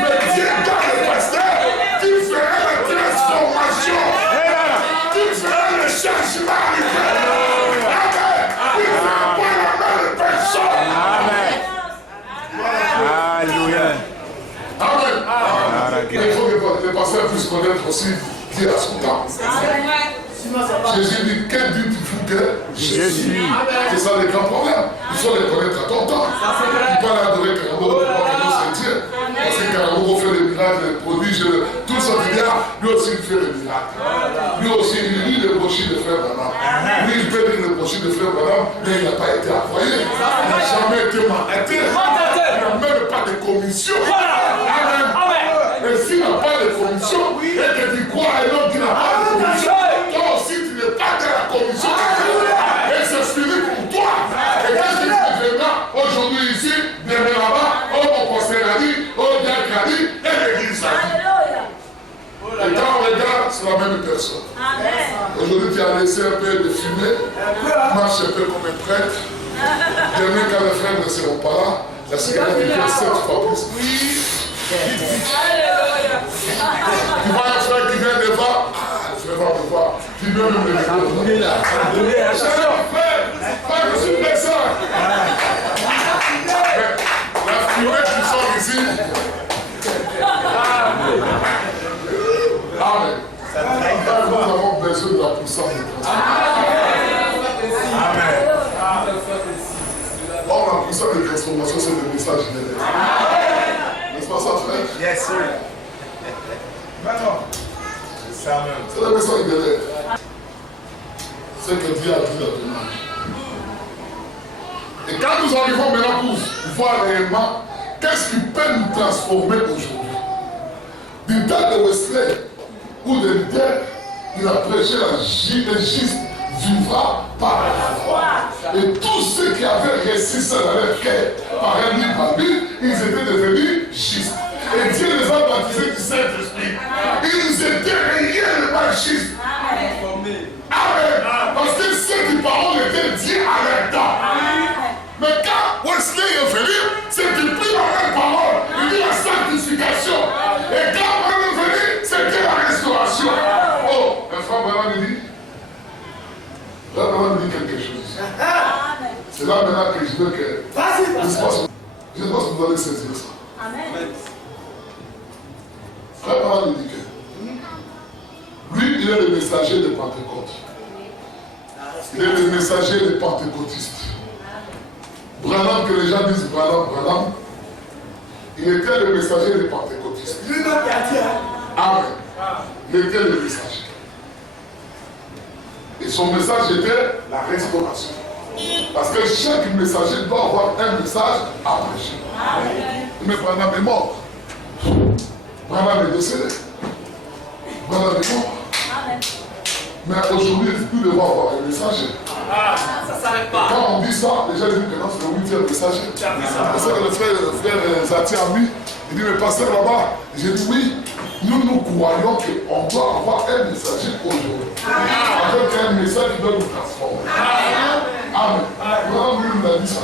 mais Dieu dans le pasteur qui fera la transformation, qui fera le changement arriver. Amen. Il ne fera pas la main de personne. Amen. Alléluia. Amen. Il faut que les pasteurs puissent connaître aussi Dieu à son temps. Jésus dit, quel Dieu tu fous que Jésus. C'est ça le grand problème. Il faut les connaître à ton temps. Il ne faut pas l'adorer Carabo, que c'est Dieu. Parce que Carabo fait les miracles, les prodiges, tout ça, lui aussi il fait les miracles. Lui aussi il lit les brochures de frère Branham. Lui il peut lire les brochures de frère Branham, mais il n'a pas été envoyé. Il n'a jamais été mandaté. Il n'a même pas de commission. Amen. Et s'il n'a pas de commission, et que tu crois à un homme qui n'a pas de commission, toi aussi tu n'es pas de la commission. Et c'est fini pour toi. Et qu'est-ce que tu deviendras aujourd'hui ici, demain là-bas, oh mon conseil a dit, oh Dieu a dit, et l'église a dit. Et quand on regarde, c'est la même personne. Aujourd'hui tu as laissé un peu de fumée, marche un peu comme un prêtre. Demain quand les frères ne seront pas là, la cigarette est 7 fois plus. Tu vois un frère qui vient de voir, le frère va me voir, qui vient même de l'école. Frère, je suis médecin. La fumée qui sort ici, Car nous avons besoin de la puissance de transformation. Amen. Or, la puissance de transformation, c'est le message de l'être. N'est-ce pas ça, frère? Yes, sir. Maintenant, c'est ça même. C'est le message de l'être. Ce que Dieu a dit dans ton âge. Et quand nous arrivons maintenant pour voir réellement qu'est-ce qui peut nous transformer aujourd'hui. Du temps de Wesley, où de Luther, il a prêché le juste vivra par la foi. Et tous ceux qui avaient reçu ça dans leur cœur par un livre par Bible, ils étaient devenus justes. Et Dieu les a baptisés du Saint-Esprit. Ils étaient réellement justes. Amen. Parce que ceux qui parlent étaient dits à leur temps. Mais quand Wesley est venu, c'est qu'il prit la même parole. Il dit la sanctification. Et quand on est venu, c'était la restauration. Oh, un frère Branham dit, là Branham dit quelque chose. C'est là maintenant que je veux que. Je ne sais pas si vous allez saisir ça. Amen. Frère Branham dit que lui, il est le messager de Pentecôte. Il est le messager des pentecôtistes. Branham, que les gens disent Branham, il était le messager des pentecôtistes. Amen. Il était le messager. Et son message était la restauration. Parce que chaque messager doit avoir un message à prêcher. Mais Branham est mort. Branham est décédé. Branham est mort. Mais aujourd'hui, nous devons avoir un messager. Ça s'arrête pas. Quand on dit ça, les gens disent que non, c'est le 8e messager. C'est ça que le frère Zati a mis. Il dit, mais pasteur là-bas, j'ai dit oui, nous croyons qu'on doit avoir un messager aujourd'hui. Avec un message qui doit nous transformer. Amen. Vraiment, lui, il a dit ça.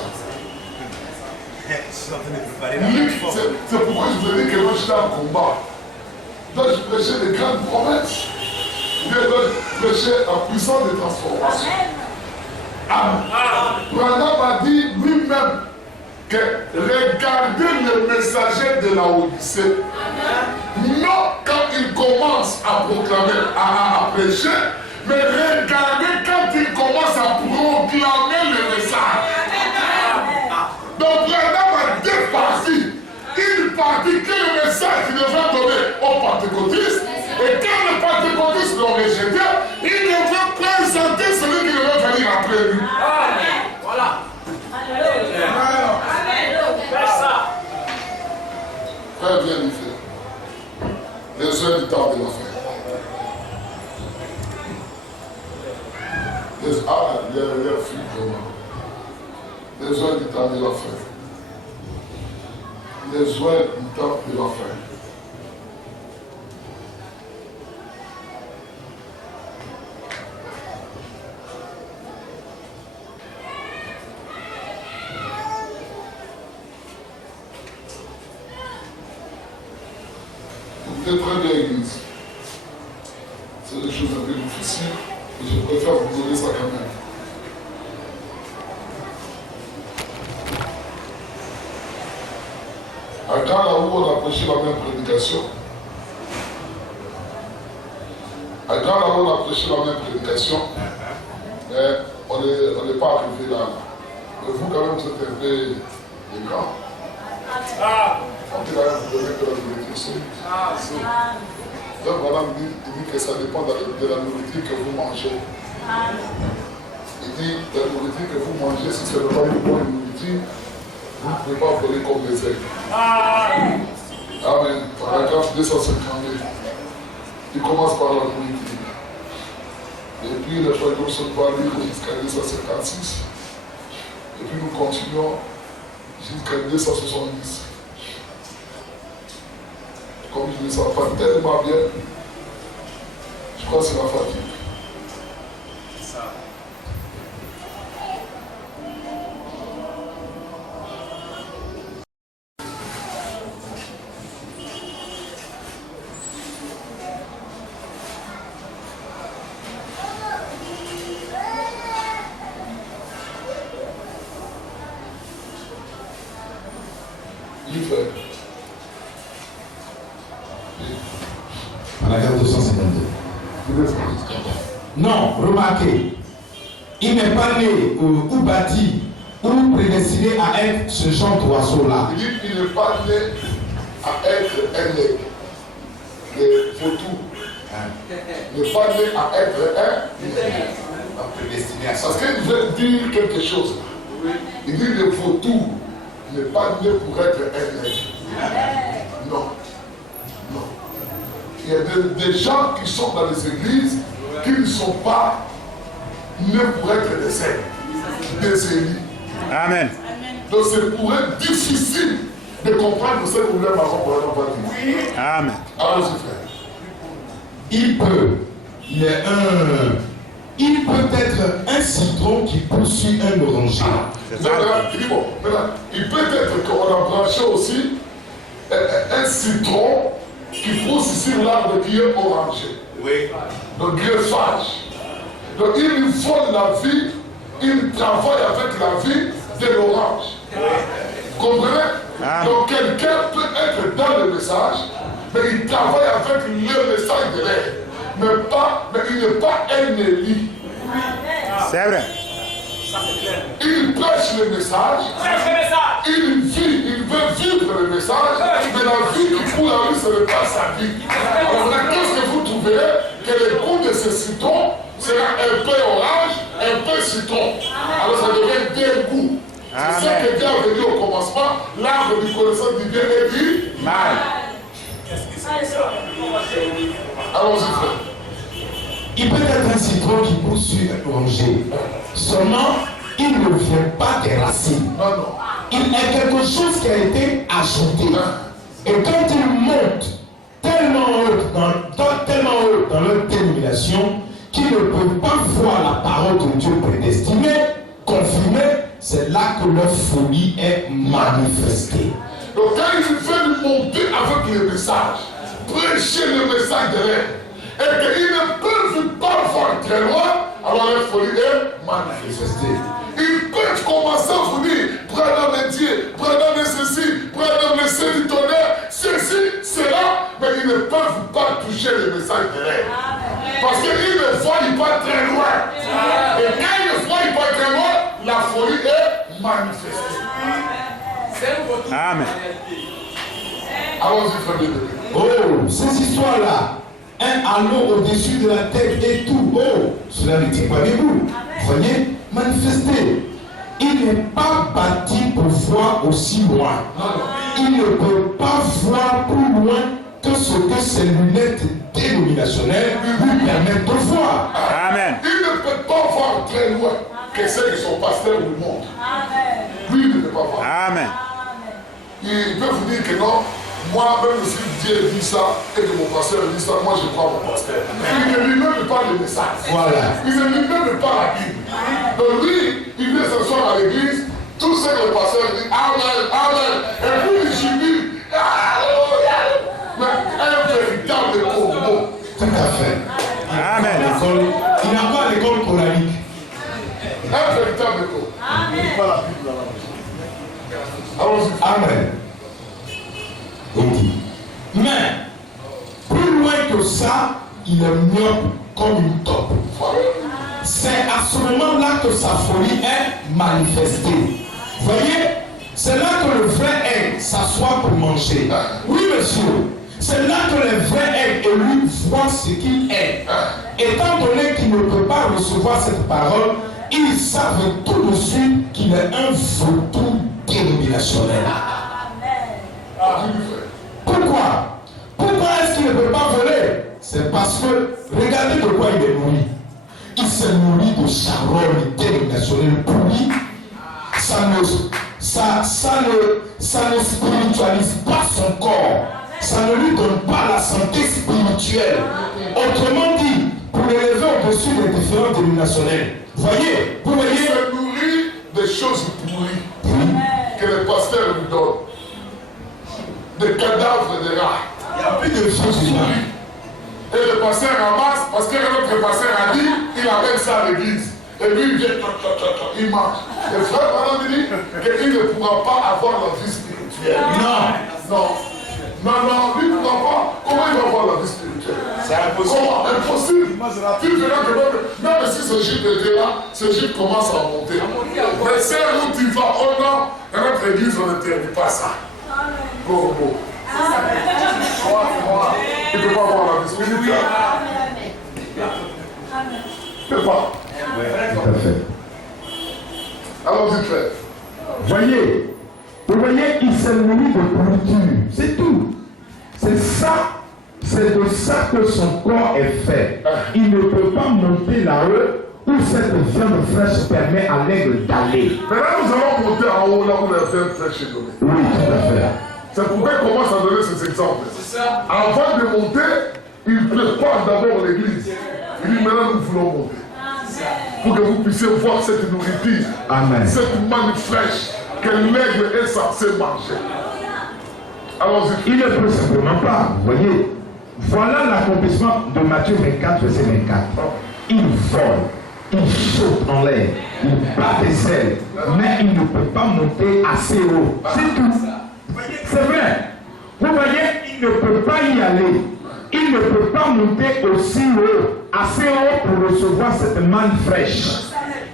C'est pourquoi je vous ai dit que moi, j'étais en combat. Donc, je prêchais des grandes promesses. Dieu doit prêcher la puissance de transformation. Amen. Branham a dit lui-même que regardez le messager de la Odyssée. Non quand il commence à proclamer, à prêcher, mais regardez quand il commence à proclamer le message. Donc Branham a deux parties. Une partie que le message qu'il devait donner aux pentecôtistes, et quand les pentecôtistes l'ont rejeté, il devait présenter celui qui devait venir après lui. Amen. Voilà. Amen. Fais ça. Frère, viens lui faire. Les heures du temps de la fin. Il y a fui vraiment. Les heures du temps de la fin. Les heures du temps de la fin. Écoutez très bien, Église. C'est des choses un peu difficiles, mais je préfère vous donner ça quand même. À quand là où on a prêché la même prédication, mais on n'est pas arrivé là. Mais vous, quand même, vous êtes un peu des grands. On peut quand même vous donner de la nourriture solide. Donc, voilà, il dit que ça dépend de la nourriture que vous mangez. Il dit que la nourriture que vous mangez, si ce n'est pas une bonne nourriture, vous ne pouvez pas voler comme des aigles. Amen. Paragraphe 252. Il commence par la nourriture. Et puis les frères sont pas lire jusqu'à 256. Et puis nous continuons jusqu'à 270. Comme je ne sens pas tellement bien, je crois que c'est la fatigue. Ça. Paragraphe 252. Non, remarquez, il n'est pas né ou bâti ou prédestiné à être ce genre d'oiseau-là. Il dit qu'il n'est pas né à être un aigle. Le vautour. Il n'est pas né à être un prédestiné à ça. Parce qu'il veut dire quelque chose. Il dit le vautour n'est pas né pour être un aigle. Non. Non. Il y a des gens qui sont dans les églises qui ne sont pas nés pour être des aigles, des élis. Amen. Donc c'est pour eux difficile de comprendre ce que vous voulez avoir pour leur dire. Amen. Allons-y, frère. Il peut être un citron qui poursuit un oranger. Il peut être qu'on a branché aussi un citron qui pousse ici l'arbre qui est orangé. Oui. Le greffage. Donc il vole la vie, il travaille avec la vie de l'orange. Vous comprenez? Donc quelqu'un peut être dans le message, mais il travaille avec le message de l'air. Mais il n'est pas un Élie. C'est vrai. Il prêche le message, il veut vivre le message, mais la vie qui coule à lui, ce n'est pas sa vie. Alors qu'est-ce que vous trouverez? Que le goût de ce citron sera un peu orange, un peu citron. Alors ça devient deux goûts. C'est ça que Dieu a dit au commencement, l'arbre du connaissance du bien et du mal. Allons-y, frère. Il peut être un citron qui poursuit un oranger. Seulement, il ne vient pas des racines. Non, non. Il est quelque chose qui a été ajouté. Et quand il monte tellement haut dans leur dénomination, qu'ils ne peuvent pas voir la parole de Dieu prédestinée, confirmée, c'est là que leur folie est manifestée. Donc quand ils veulent monter avec le message, prêcher le message de l'air, et qu'ils ne peuvent pas voir très loin, alors la folie est manifestée. Ils peuvent commencer à vous dire, prenons les dieux, prenons ceci, prenons le ciel du tonnerre, ceci, cela, mais ils ne peuvent pas toucher le message de l'air. Parce qu'ils ne voient pas très loin. Et quand ils ne voient pas très loin, la folie est manifestée. Amen. Allons-y, frère bébé. Oh, ces histoires-là, un halo au-dessus de la tête et tout. Oh, cela ne tient pas debout. Voyez, manifester. Il n'est pas bâti pour voir aussi loin. Il ne peut pas voir plus loin que ce que ses lunettes dénominationnelles lui permettent de voir. Amen. Il ne peut pas voir très loin que ce que son pasteur lui montre. Lui, il ne peut pas voir. Amen. Il peut vous dire que non, moi, même si Dieu dit ça et que mon pasteur dit ça, moi je crois mon pasteur. Il ne lui même pas le message. Voilà. Il ne lui même pas la Bible. Donc lui, il vient s'asseoir à l'église, tout ce que le pasteur dit, Amen, Amen. Et puis il jubile. Alléluia. Mais un véritable corbeau. Tout à fait. Amen. Il n'a pas l'école coranique. Un véritable corbeau. Amen. Allons-y. Amen. Il dit. Mais, plus loin que ça, il est myope comme une taupe. C'est à ce moment-là que sa folie est manifestée. Voyez, c'est là que le vrai aigle s'assoit pour manger. Oui, monsieur. C'est là que le vrai aigle élus voit ce qu'il est. Étant donné qu'il ne peut pas recevoir cette parole, ils savent tout de suite qu'il est un vautour dénominationnel. Pourquoi? Pourquoi est-ce qu'il ne peut pas voler? C'est parce que, regardez de quoi il est nourri. Il se nourrit de charogne dénominationnelle pourrie. Ça ne spiritualise pas son corps. Ça ne lui donne pas la santé spirituelle. Autrement dit, pour l'élever au-dessus des différents dénominationnels. Voyez, vous voyez. Il se nourrit des choses pourries que le pasteur lui donne. Des cadavres de rats. Il n'y a plus de choses humaines. Et le pasteur ramasse, parce que notre pasteur a dit, il amène ça à l'église. Et lui, il vient, il mange. Le frère Manon dit qu'il ne pourra pas avoir la vie spirituelle. Non. Non. Non, non, lui ne pourra pas. Comment il va avoir la vie spirituelle? spirituel. C'est impossible. Comment? Impossible. Tu verras que même si ce gîte était là, ce gîte commence à monter. Mais celle où tu vas, oh non, dans notre église, on n'interdit pas ça. Gourmand. Tu ne peux pas avoir la vie spirituelle. Tu ne peux pas. Tout à fait. Alors dites frère. Vous voyez, il s'est nourri de nourriture, c'est tout. C'est de ça que son corps est fait. Il ne peut pas monter là-haut où cette viande fraîche permet à l'aigle d'aller. Maintenant, nous allons monter en haut là où la viande fraîche est donnée. Oui, tout à fait. C'est pourquoi il commence à donner ces exemples. Avant de monter, il prépare d'abord l'église. Il dit maintenant nous voulons monter. Pour que vous puissiez voir cette nourriture, Amen. cette manne fraîche que l'aigle est censé manger. Alors, il ne peut simplement pas, vous voyez. Voilà l'accomplissement de Matthieu 24, verset 24. Il vole, il saute en l'air, il bat des ailes, mais il ne peut pas monter assez haut. C'est tout. C'est vrai. Vous voyez, il ne peut pas y aller. Il ne peut pas monter aussi haut, assez haut pour recevoir cette manne fraîche.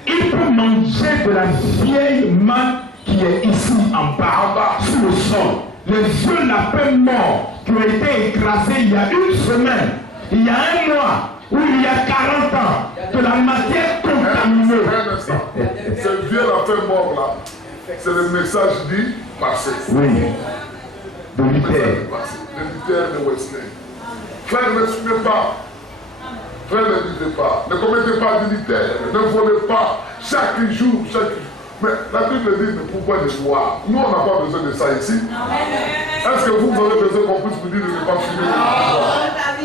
Il peut manger de la vieille manne qui est ici en bas, sous le sol. Les vieux lapins morts qui ont été écrasés il y a une semaine, il y a un mois, ou il y a 40 ans, de la matière contaminée. Ce vieux lapin mort là, c'est le message dit passé. Oui. De Luther. De Luther de Wesley. Frère, ne suivez pas. Frère, ne lisez pas. Ne commettez pas d'unitaire. Ne volez pas. Chaque jour. Mais la Bible dit ne pourquoi les voir. Nous, on n'a pas besoin de ça ici. Est-ce que vous avez besoin qu'on puisse vous dire de ne pas fumer?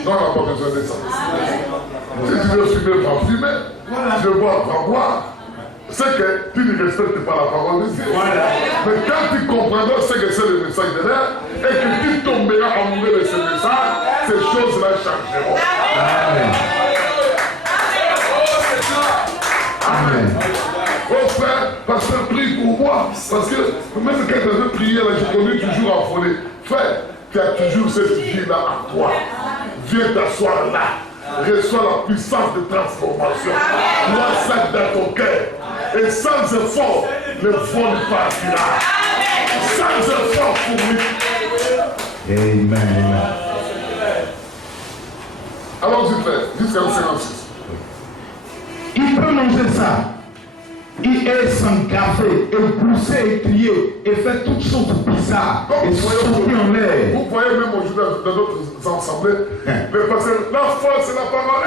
Non, on n'a pas besoin de ça. Si tu veux fumer, pas fumer. Si tu veux boire, pas boire. C'est que tu ne respectes pas la parole de Dieu. Mais quand tu comprendras ce que c'est le message de l'air et que tu tomberas amoureux de ce message, ces choses-là changeront. Amen. Amen. Oh frère, pasteur, prie pour moi. Parce que même quand je veux prier, là, je connais toujours affolé. Frère, tu as toujours cette vie-là à toi. Viens t'asseoir là. Reçois la puissance de transformation. Vois ça dans ton cœur. Et sans effort, le vol partira. Sans effort pour lui. Amen. Alors tu fais, jusqu'à 56. Il peut manger ça. Il est s'engager, et pousser, et crier, et faire toutes choses bizarres, et sauter en l'air. Vous voyez même aujourd'hui dans d'autres assemblées, mais parce que la foi c'est la parole.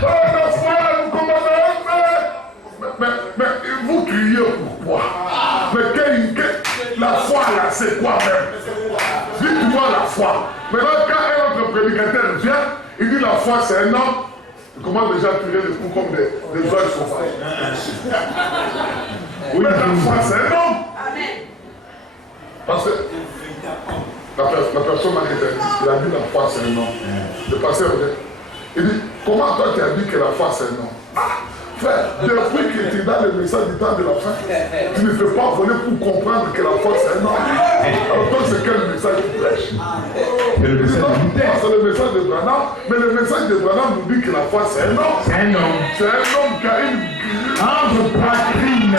La foi, vous commandez. Mais vous criez pourquoi? Mais la foi là, c'est quoi même? Dites-moi la foi. Maintenant, quand un autre prédicateur vient, il dit la foi c'est un homme. Comment déjà tirer les coups comme des oies sauvages? Oui, mais la foi c'est un homme. Parce que la personne il a dit la foi c'est un homme. Le pasteur il dit, comment toi tu as dit que la foi c'est un homme? Frère, depuis que tu es dans le message du temps de la fin, tu ne fais pas voler pour comprendre que la foi c'est un homme. Alors toi c'est quel message tu prêches? C'est le message de Branham, mais le message de Branham nous dit que la foi c'est un homme. C'est un homme. C'est un homme qui a une entre poitrine.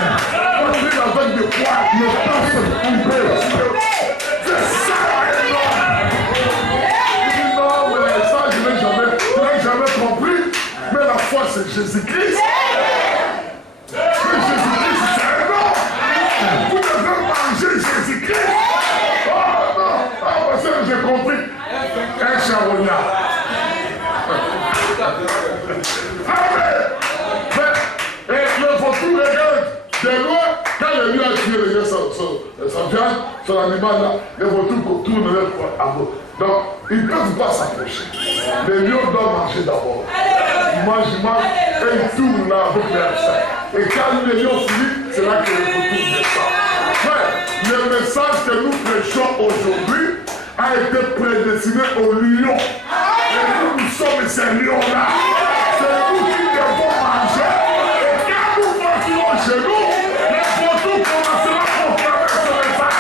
Poitrine avec des poids. Le torse coupé. C'est ça un homme. Il dit non, mais ça je n'ai jamais compris. Mais la foi c'est Jésus-Christ. Mais Jésus-Christ c'est un homme. Vous devez manger Jésus-Christ. Oh non, parce que j'ai compris. Un charognard. Amen. Et le vautour regarde de loin, quand le lion a tué le gars, son viande, son animal là, le vautour tourne vers vous. Donc, ils ne peuvent pas s'approcher. Le lion doit manger d'abord. Il mange, et il tourne là avec les sang. Et quand le lion finit, c'est là que le vautour descend. Mais le message que nous prêchons aujourd'hui a été prédestiné au lion. Et nous sommes ces lions-là. C'est nous qui devons manger. Et quand nous mangerons chez nous, les vautours commenceront à proclamer ce message.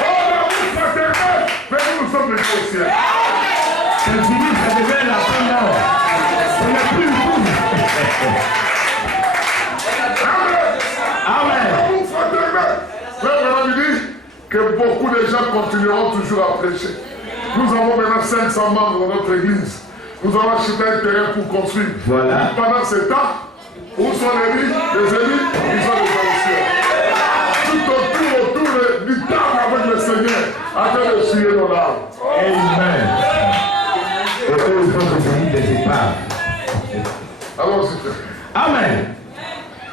Oh, la bouche fraternelle, mais nous sommes les chrétiens. Amen. Frère Branham dit que beaucoup de gens continueront toujours à prêcher. Nous avons maintenant 500 membres dans notre église. Nous avons acheté un terrain pour construire. Voilà. Pendant ce temps, où sont les élus? Ils sont les anciens. Tout autour du temps avec le Seigneur, afin de suivre nos larmes. Amen. Et eux, ils vont devenir des épaves. Alors, c'est Amen.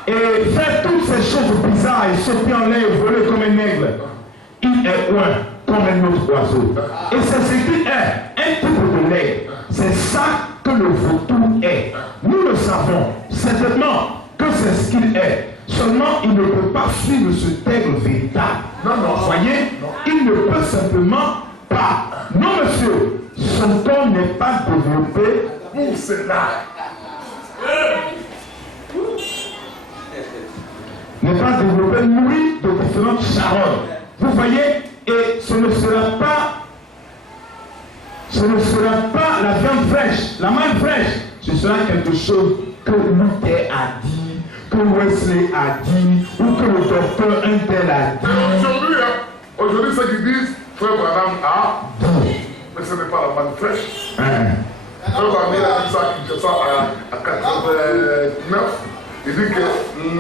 Et faire toutes ces choses bizarres et sauter en l'air et voler comme un aigle. Il est loin comme un autre oiseau. Et c'est ce qui est un type de l'aigle. C'est ça que le vautour est. Nous le savons certainement que c'est ce qu'il est. Seulement, il ne peut pas suivre ce aigle véritable. Vous voyez, il ne peut simplement pas. Non, monsieur, son corps n'est pas développé pour cela. N'est pas développé, nourri de différentes charolles. Vous voyez, et ce ne sera pas la viande fraîche, la manne fraîche. Ce sera quelque chose que Luther a dit, que Wesley a dit, ou que le docteur Intel a dit. Aujourd'hui, ceux qui disent, Frère Branham a dit, mais ce n'est pas la manne fraîche. Frère Branham a dit ça à 89. Il dit que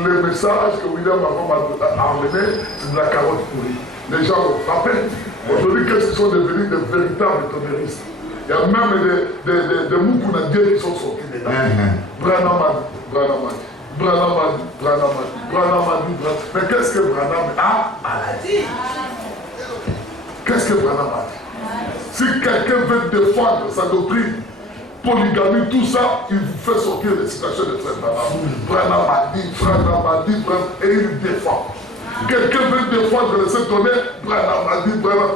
le message que William a emmené, c'est de la carotte pourrie. Les gens l'ont frappé. Aujourd'hui, qu'est-ce qu'ils sont devenus de véritables tonneristes? Il y a même des moukounadiens qui sont sortis dedans. Branham a dit. Mais qu'est-ce que Branham a dit? Qu'est-ce que Branham a dit? Si quelqu'un veut défendre sa doctrine, polygamie, tout ça, il vous fait sortir les citations de Frère Branham. Branham a dit, et il défend. Quelqu'un veut défendre le Saint-Honneur, Branham a dit,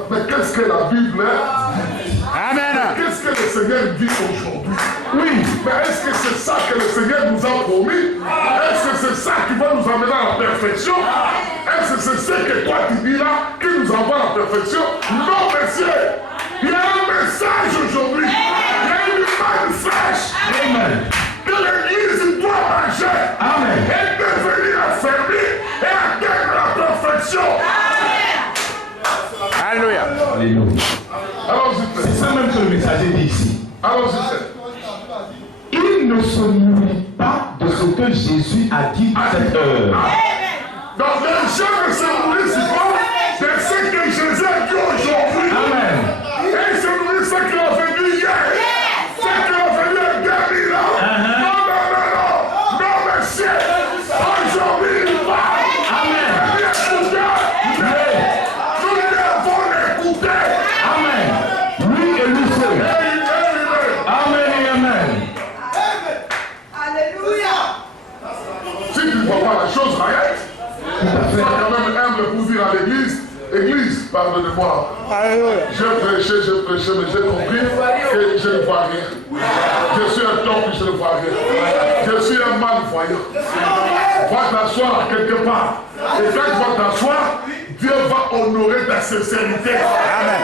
mais qu'est-ce que la Bible dit? Amen. Qu'est-ce que le Seigneur dit aujourd'hui? Oui, mais est-ce que c'est ça que le Seigneur nous a promis? Est-ce que c'est ça qui va nous amener à la perfection? Est-ce que c'est ce que toi tu dis là qui nous envoie à la perfection? Non, monsieur. Il y a un message aujourd'hui. Il y a une manne fraîche. Amen. Que l'Église doit manger. Amen. Et devenir affermie et atteindre la perfection. Alléluia. Alléluia. C'est ça même que le messager dit ici. Il ne se nourrit pas de ce que Jésus a dit à cette heure. Donc les gens ne se nourrissent pas de ce que Jésus a dit aujourd'hui. Amen. Et ils se nourrissent de ce qu'il a venu hier. Ce qu'il a venu il y a 2000 ans. Non, monsieur. Aujourd'hui, il parle. Amen. Nous devons l'écouter. Amen. Lui et lui seul. Amen et amen. Alléluia. Si tu ne vois pas la chose, arrête. Sois quand même humble pour dire à l'église, Église, pardonnez-moi. J'ai prêché, mais j'ai compris que je ne vois rien. Je suis un temple, je ne vois rien. Je suis un malvoyant. Va t'asseoir quelque part. Et quand tu vas t'asseoir, Dieu va honorer ta sincérité.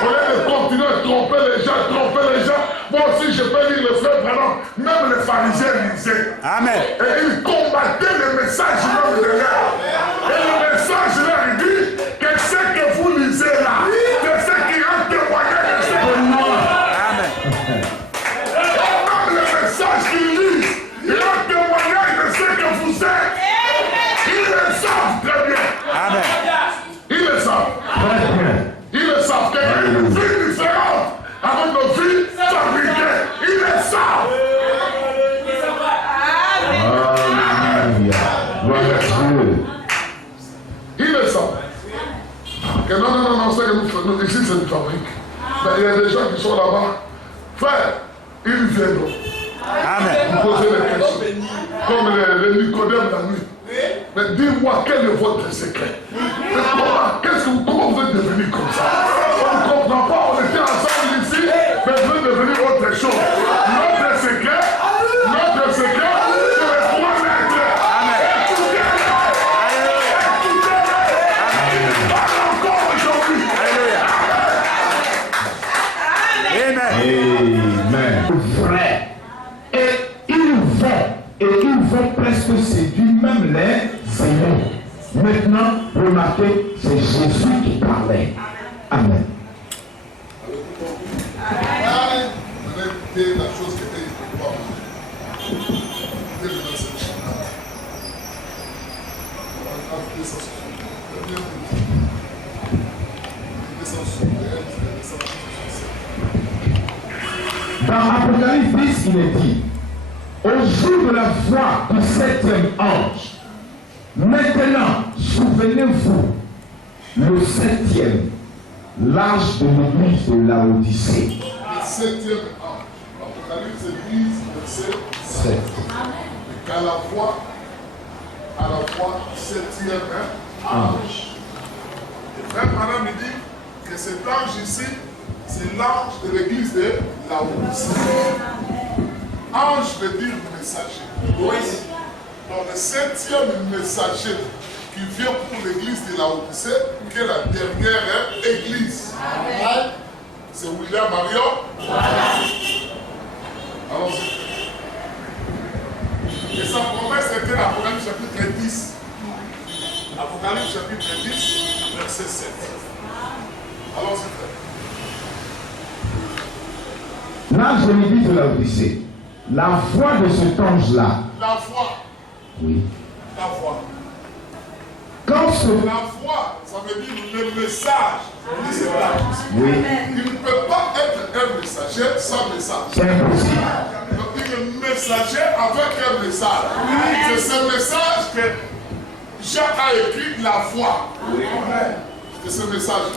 Au lieu de continuer à tromper les gens, moi aussi je peux lire le frère Branham. Même les pharisiens lisaient. Amen. Et ils combattaient le message même de l'heure. Et le message leur dit que ce que vous lisez là, c'est ce qui a témoigné de ce que nous. Amen. Et même le message qu'ils lisent, il a témoigné de ce que vous êtes. Ils le savent très bien. Amen. Ils le savent. Très bien. Ils le savent qu'il y a une vie différente avec nos vies fabriquées. Ils le savent. Alléluia. Gloire à Dieu. Ils le savent. Que non, c'est que nous faisons. Ici, c'est une fabrique. Mais il y a des gens qui sont là-bas. Frère, ils viendront. Amen. Vous posez des questions. Comme les Nicodème la nuit. Mais dis-moi, quel est votre secret? Comment vous êtes devenu comme ça? On ne comprend pas, on était ensemble ici, mais vous êtes devenu autre chose. Notre secret, c'est les 3 lettres. Écoutez-les. Écoutez-les. Parle encore aujourd'hui. Amen. Amen. Vrai. Et ils vont. Et et ils vont presque séduire même les aînés. Maintenant, remarquez, c'est Jésus qui parlait. Amen. Amen. Vous allez écouter la chose qui était importante. Écoutez maintenant cette chose. Dans Apocalypse 10, il est dit, au jour de la voix du 7e ange, maintenant, souvenez-vous, le 7e, l'âge de l'église de Laodicée. Le 7e ange. Apocalypse 10, verset 7. Et qu'à la voix, du 7e ange. Et frère Madame me dit que cet ange ici, c'est l'ange de l'église de Laodicée. Ange veut dire messager. Oui. Donc le 7e messager qui vient pour l'église de Laodicée, qui est la dernière église. Amen. C'est William Marion. Allons-y. Et sa promesse était l'Apocalypse chapitre 10. Apocalypse chapitre 10, verset 7. Allons-y, frère. L'ange de l'église de Laodicée, la voix de cet ange-là. La voix. Oui. La voix. Quand ce... La voix, ça veut dire le message de cet ange. Oui. Il ne peut pas être un messager sans message. C'est impossible. Donc, il est messager avec un message. C'est ce message que Jacques a écrit, la voix. Oui. C'est ce message.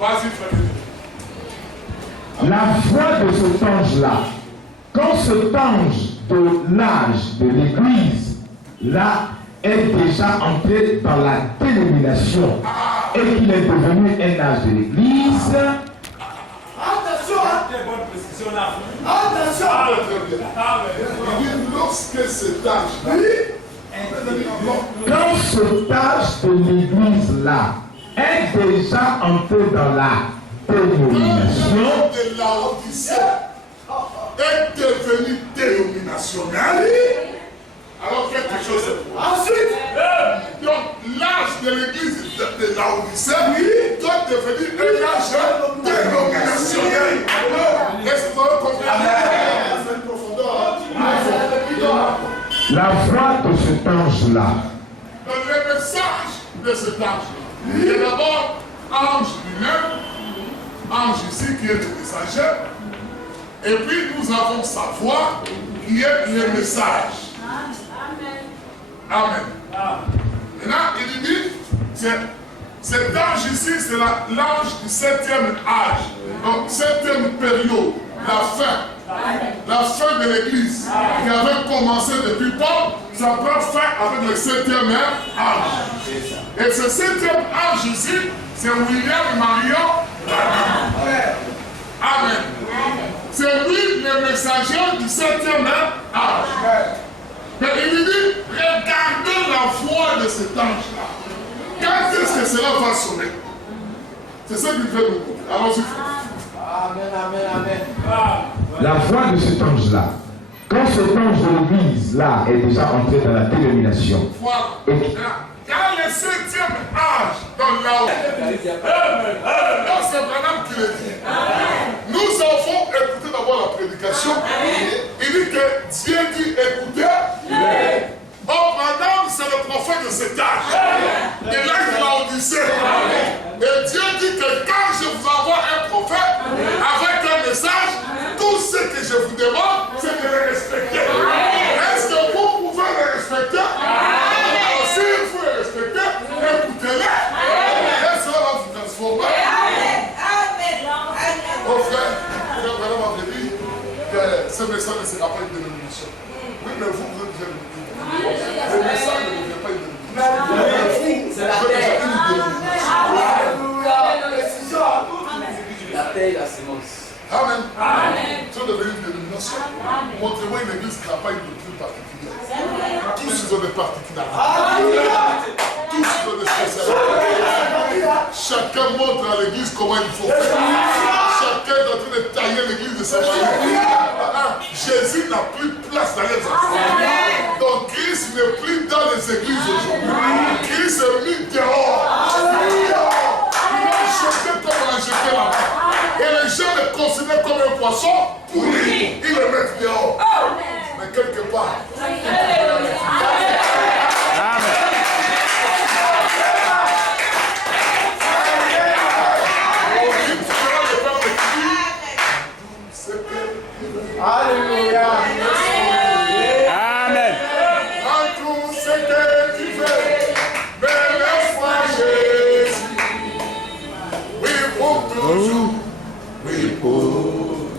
Vas-y, frère. La voix de cet ange-là, quand cet ange de l'âge de l'église, là, est déjà entré dans la dénomination et qu'il est devenu un âge de l'église. Attention! Lorsque cet âge, quand cet âge de l'église-là est déjà entré dans la dénomination, de Laodicée est devenu dénominationnel, alors quelque chose est pour. Ensuite, donc l'âge de l'église de Laodicée doit devenir un âge dénominationnel. Est-ce que vous avez compris? la voix de cet ange-là, Le message de cet ange, il y a d'abord ange lui-même, ange ici qui est le messager, et puis nous avons sa voix qui est le message. Amen. Maintenant, il dit, cet ange ici, c'est l'ange du 7e âge, donc 7e période, la fin de l'église, qui avait commencé depuis Paul, ça prend fin avec le 7e âge. Et ce 7e âge ici, c'est William Marion. Amen. C'est lui le messager du 7e âge. Mais il lui dit, regardez la voix de cet ange-là. Quand est-ce que cela va sonner? C'est ça qu'il fait beaucoup. Allons-y. la voix de cet ange-là, quand cet ange de l'église-là est déjà entré dans la dénomination, Voilà. et Quand le 7e âge dans la c'est Branham qui le dit. Nous avons écouté d'abord la prédication. Il dit que Dieu dit écoutez. Oh, Branham, c'est le prophète de cet âge. De l'âge de Laodicée. Et Dieu dit que quand je vous envoie un prophète avec un message, tout ce que je vous demande, c'est de le respecter. Est-ce que vous pouvez le respecter? Alors, si vous le respectez, écoutez-le. Et ça va vous transformer. Mon frère, Branham avait dit que ce message ne sera pas une dénomination. Oui, mais vous êtes déjà une. Le message ne devient pas une dénomination. c'est la terre. La terre et la semence. Amen. Tu es devenu une dénomination. Montrez-moi une église qui n'a pas une doctrine particulière. Tous ils ont des particularités. Tous ils ont des spécialités. Chacun montre à l'église comment il faut faire. Chacun est en train de tailler l'église de sa manière. Jésus n'a plus de place dans les enfants. Donc Christ n'est plus dans les églises aujourd'hui. Christ est mis dehors. Il est jeté comme on a jeté là-bas. Et les gens le considèrent comme un poisson pourri. Ils le mettent dehors. Mais quelque part. Alléluia. Amen. En tout ce que tu fais, mais laisse-moi Jésus. Oui, pour toujours. Oui, pour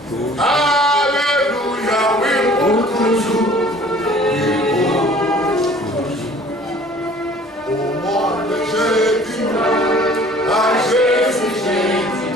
toujours. Alléluia. Oui, pour toujours. Oui, pour toujours. Au monde, j'ai dit, à Jésus, j'ai dit.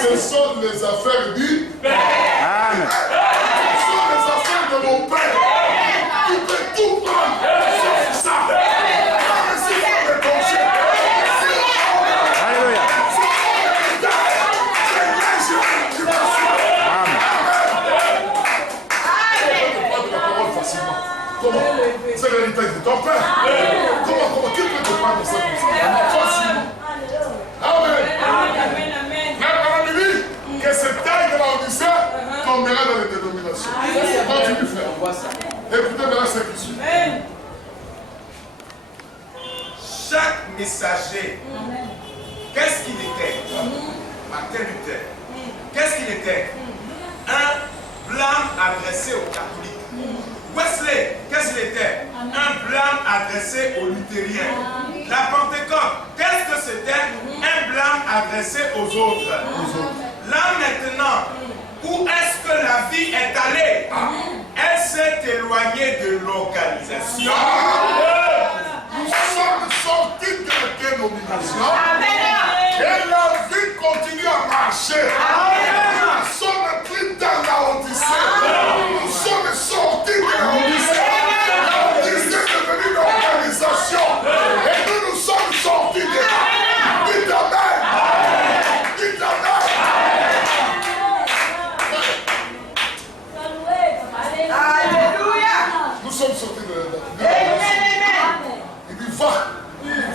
Ce sont les affaires du Père. Amen. Ce sont les affaires de mon Père. Tu peux tout prendre. C'est ça. C'est le danger. Alléluia. Comment? C'est l'héritage de ton Père. Comment? Qui peut te prendre ça comme ça? Facilement. Amen. Que cette taille de la Odyssée tombera dans les dénominations. Continue faire. Écoutez maintenant ce qui suit. Chaque messager, qu'est-ce qu'il était? Martin Luther. Qu'est-ce qu'il était? Un blâme adressé aux catholiques. Wesley, qu'est-ce qu'il était? Un blâme adressé aux luthériens. La Pentecôte, qu'est-ce que c'était? Un blâme adressé aux autres. Là maintenant, où est-ce que la vie est allée? Elle s'est éloignée de l'organisation. Nous sommes sortis de la dénomination. Et la vie continue à marcher. Nous sommes plus dans la Odyssée. Nous sommes sortis de la Odyssée. La Odyssée est devenue une organisation. Et nous sommes sortis de là. Dites Amen. Dites Amen. Nous sommes sortis de là. Il dit va,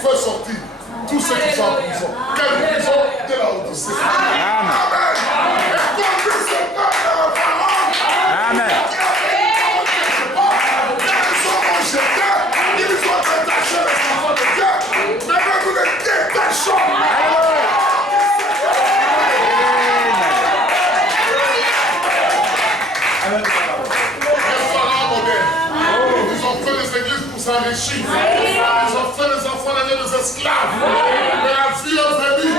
fais sortir tous ceux qui sont en prison. Quelle prison? De la Odyssée. Amen. Et conduis ce peuple à la parole. Amen. Ils ont rejeté, ils ont détaché les enfants de Dieu. Maintenant nous les détachons. Ils ont fait des églises pour s'enrichir. Ils ont fait les enfants des esclaves. Mais la vie est venue.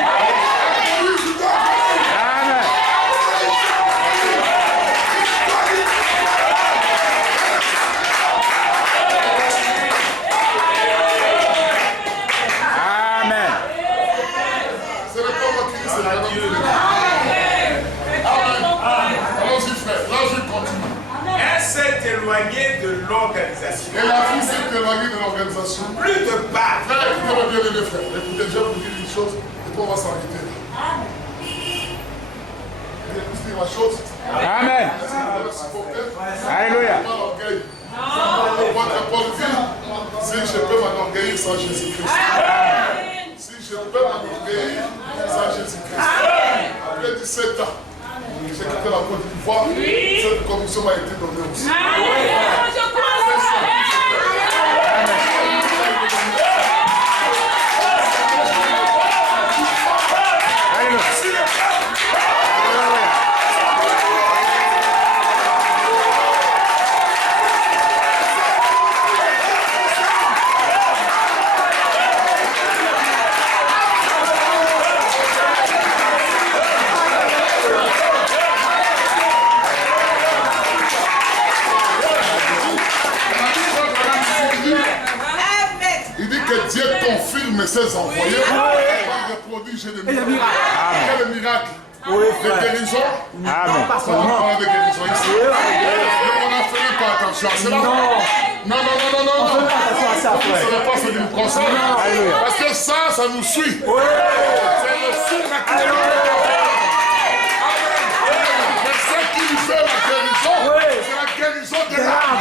Amen. Ce n'est pas moi qui dis, c'est la Dieu. Amen. Allons-y frère, là je continue. Elle s'est éloignée de l'organisation. Et la vie s'est éloignée de l'organisation. Plus de bas. Frère, écoutez-moi bien les deux frères. Écoutez, je vais vous dire une chose et puis on va s'arrêter là. Écoutez ma chose. Amen. Alléluia. Si je peux m'enorgueillir sans Jésus-Christ. Si je peux m'enorgueillir sans Jésus-Christ. Après 17 ans, j'ai quitté la Côte d'Ivoire, cette commission m'a été donnée aussi. Dieu confirme ses envoyés par des prodiges et des miracles. Quel miracle? Des guérisons? Amen. On va parler de guérison ici. On n'a fait pas attention à cela. Non. On ne pas ce qui nous concerne. Parce que ça nous suit. C'est le surnaturel. Mais ce qui nous fait la guérison, c'est la guérison de l'âme.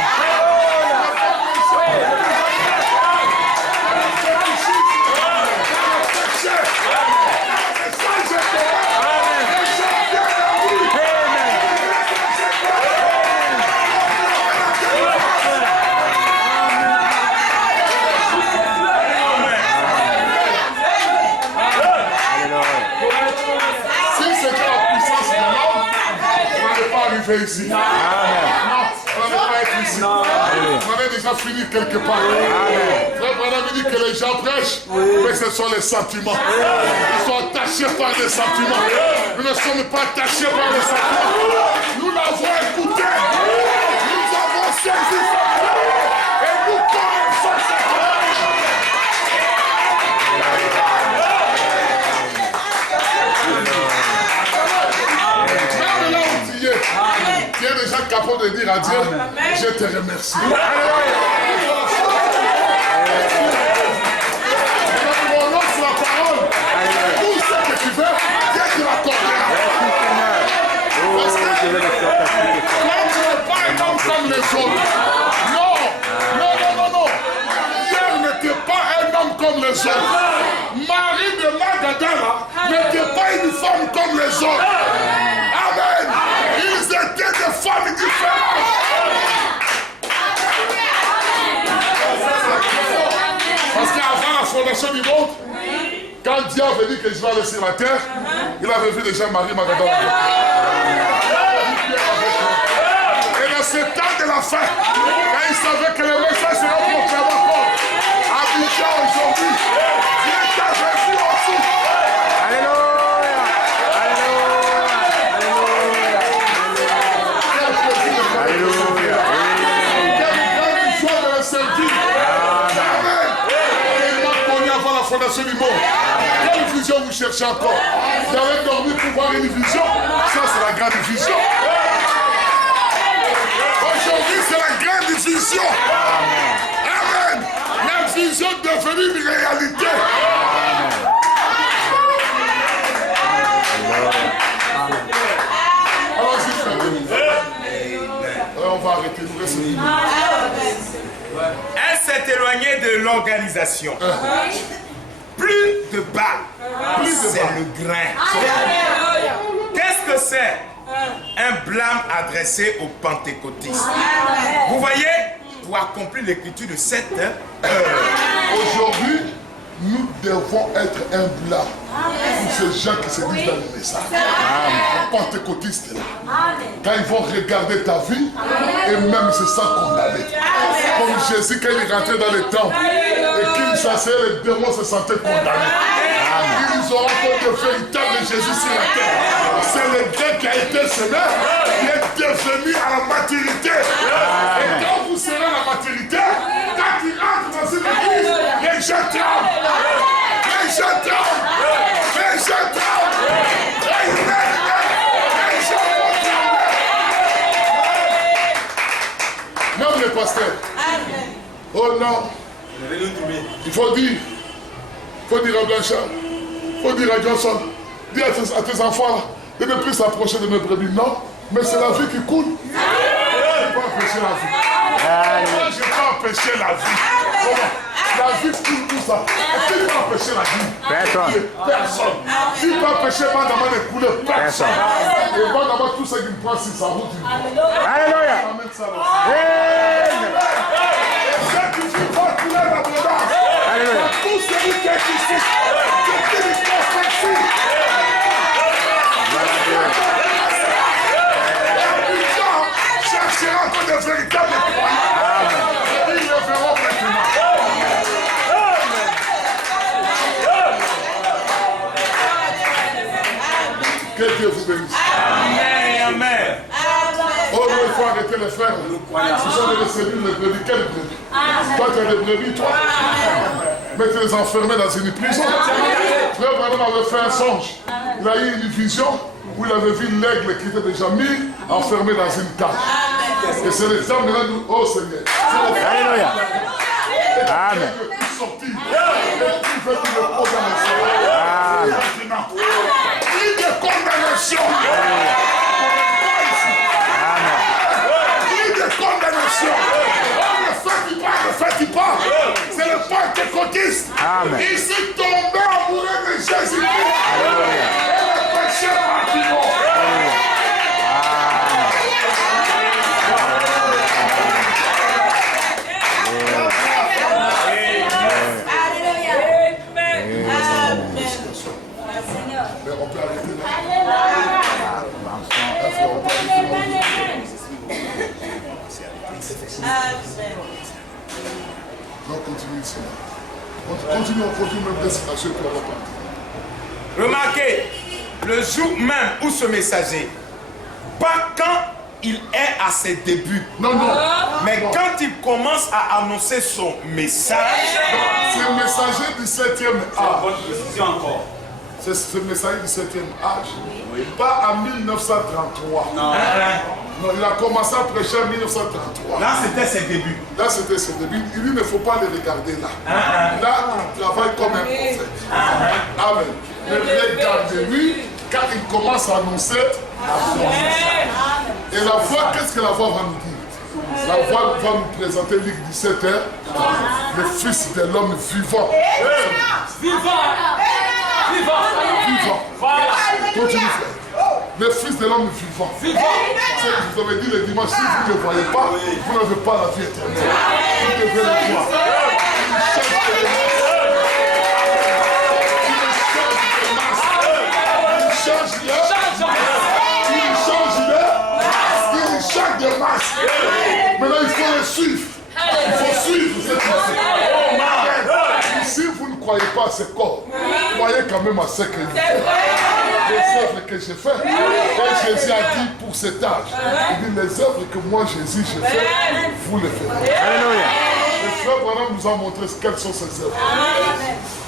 Ici. Non, on n'allait pas être ici. On avait déjà fini quelque part. Frère Branham dit que les gens prêchent, mais ce sont les sentiments. Ils sont attachés par les sentiments. Nous ne sommes pas attachés par les sentiments. Nous l'avons écouté. Nous avons saisi ça. Et nous connaissons ça. Tu es déjà capable de dire à Dieu, je te remercie. Mon nom sur la parole, tout ce que tu veux, Dieu te l'accordera. Parce que tu n'es pas un homme comme les autres. Non. Hier n'était pas un homme comme les autres. Marie de Magdala n'était pas une femme comme les autres. Amen. Ils étaient des femmes différentes. Parce qu'avant la fondation du monde, quand Dieu avait dit que je vais aller sur la terre, il avait vu déjà Marie Magdala. Et dans ce temps de la fin, quand il savait que le message serait proclamé encore, à Abidjan aujourd'hui, Dieu t'avait vu aussi. Fondation du monde. Quelle vision vous cherchez encore? Vous avez dormi pour voir une vision. Ça, c'est la grande vision. Aujourd'hui, c'est la grande vision. Amen. La vision devenue une réalité. Allons-y, frère. On va arrêter. Nous restons. Elle s'est éloignée de l'organisation. Plus de bas, c'est le grain. Qu'est-ce que c'est? Un blâme adressé aux pentecôtistes. Vous voyez, pour accomplir l'écriture de cette heure. Aujourd'hui, nous devons être un blâme pour ces gens qui se disent dans le message. Les pentecôtistes là. Quand ils vont regarder ta vie et même se sentent condamnés. Comme Jésus quand il est rentré dans le temple et qu'il chassait les démons se sentaient condamnés. Ils auront encore de véritable Jésus sur la terre. C'est le Dieu qui a été semé qui est devenu à la maturité. Et quand vous serez à la maturité, quand il rentre dans une église, les gens tremblent. Les gens tremblent. Les gens tremblent. Les gens vont trembler. Même les pasteurs. Oh non. Il faut dire à Blanchard, il faut dire à Johnson, dis à tes enfants de ne plus s'approcher de mes brebis. Non, mais c'est la vie qui coule. Je ne peux pas empêcher la vie. Moi, je ne peux pas empêcher la vie. La vie coule tout ça. Qui peut empêcher la vie? Personne. Personne. Qui peut empêcher Madame de couler? Personne. Personne. Et Madame, tout ce qui me prend sur sa route, il Alléluia. amène ça là. Amen. Et ceux qui ne font pas couler l'abondance, Alléluia. tout celui qui est ici, c'est une prophétie. Cherchera encore des véritables croyants. Et ils le verront maintenant. Que Dieu vous bénisse. Amen. Amen. Oh non, il faut arrêter les frères. Ce sont des cellules de brebis. Quelles brebis? Toi, tu as des brebis, toi. Mais tu les as enfermés dans une prison. Frère Branham avait fait un songe. Il a eu une vision où il avait vu l'aigle qui était déjà mis enfermé dans une cage. Et c'est les hommes maintenant nous, oh Seigneur. Alléluia. Amen. Et puis sortir. Et puis faire tout le pot dans le Seigneur. Plus de condamnation. Plus de condamnation. Ne faites pas. C'est le pentecôtiste. Amen. Ici tombé amoureux de Jésus-Christ. Et le péché rapidement. Mais on peut arrêter là. Non, continue ici. Continue même de se cacher pour repartir. Remarquez, le jour même où ce messager, pas quand il est à ses débuts, Non. mais Non. quand il commence à annoncer son message, C'est le messager du 7e âge. Bonne précision encore. C'est le messager du 7e âge. Pas en 1933. Non. Non, il a commencé à prêcher en 1933. là c'était ses débuts. Là, c'était ses débuts. Il dit, il ne faut pas les regarder là. Là, il travaille comme un prophète. Amen. Mais regardez-lui quand il commence à annoncer la foi. Et la foi, qu'est-ce que la foi va nous dire? La foi va nous présenter Luc 17, le Fils de l'homme vivant. Vivant. Continue, frère. Le Fils de l'homme vivant. C'est ce que je vous avais dit le dimanche, si vous ne le voyez pas, vous n'avez pas la vie éternelle. Vous devez le voir. Il change de masque. Maintenant, il faut le suivre. Il faut suivre cette personne. Si vous ne croyez pas à ce corps, croyez quand même à ce que je fais. Les œuvres que j'ai faites. Et Jésus a dit pour cet âge, il dit les œuvres que moi Jésus j'ai fait, vous les faites. Alléluia. Le frère Branham nous a montré quelles sont ses œuvres.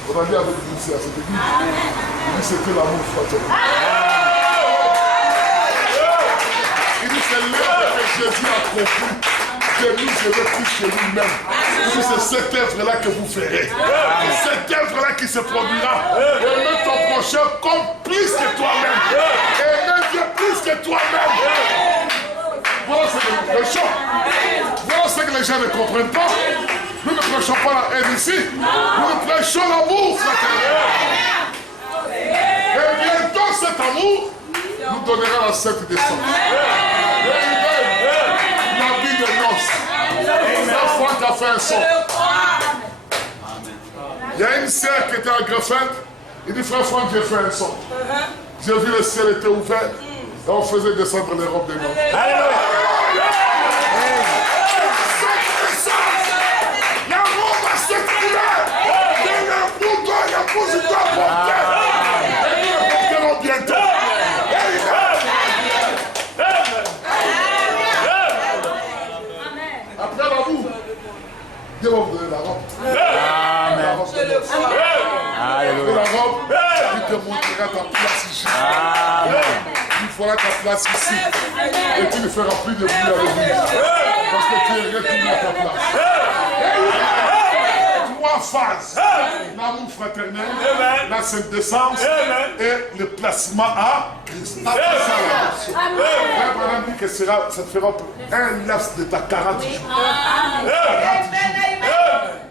On a dit avec vous ici à cette église. Il dit c'était l'amour fraternel. Il dit c'est l'œuvre que Jésus a compris. Que nous serons plus que nous-mêmes. Il dit c'est cette œuvre-là que vous ferez. C'est cette œuvre-là qui se produira. Aime ton prochain comme plus que toi-même. Aime Dieu plus que toi-même. Voilà ce que nous prêchons. Voilà ce que les gens ne comprennent pas. Nous ne prêchons pas la haine ici. Nous prêchons l'amour fraternel. Et bientôt cet amour nous donnera la sainte descente. L'habit de noces. La foi qui a fait un son. Il y a une sœur qui était à Greffel. Il dit frère Franck, j'ai fait un son. J'ai vu le ciel était ouvert. Et on faisait descendre les robes des noces. La robe à cette couleur. Il y a un bouton, il y a un bouton à porter. Et nous le porterons bientôt. Après l'amour, Dieu va vous donner la robe. Amen. La robe de noces. Et Alléluia. la robe, il te montrera ta place ici. Amen. Il fera ta place ici. Et tu ne feras plus de bruit à l'église. Parce que tu es retourné à ta place. Trois phases. L'amour fraternel, la sainte descente et le placement à Christ. Après ça, Frère Branham dit que ça te fera un laps de ta 40 jours.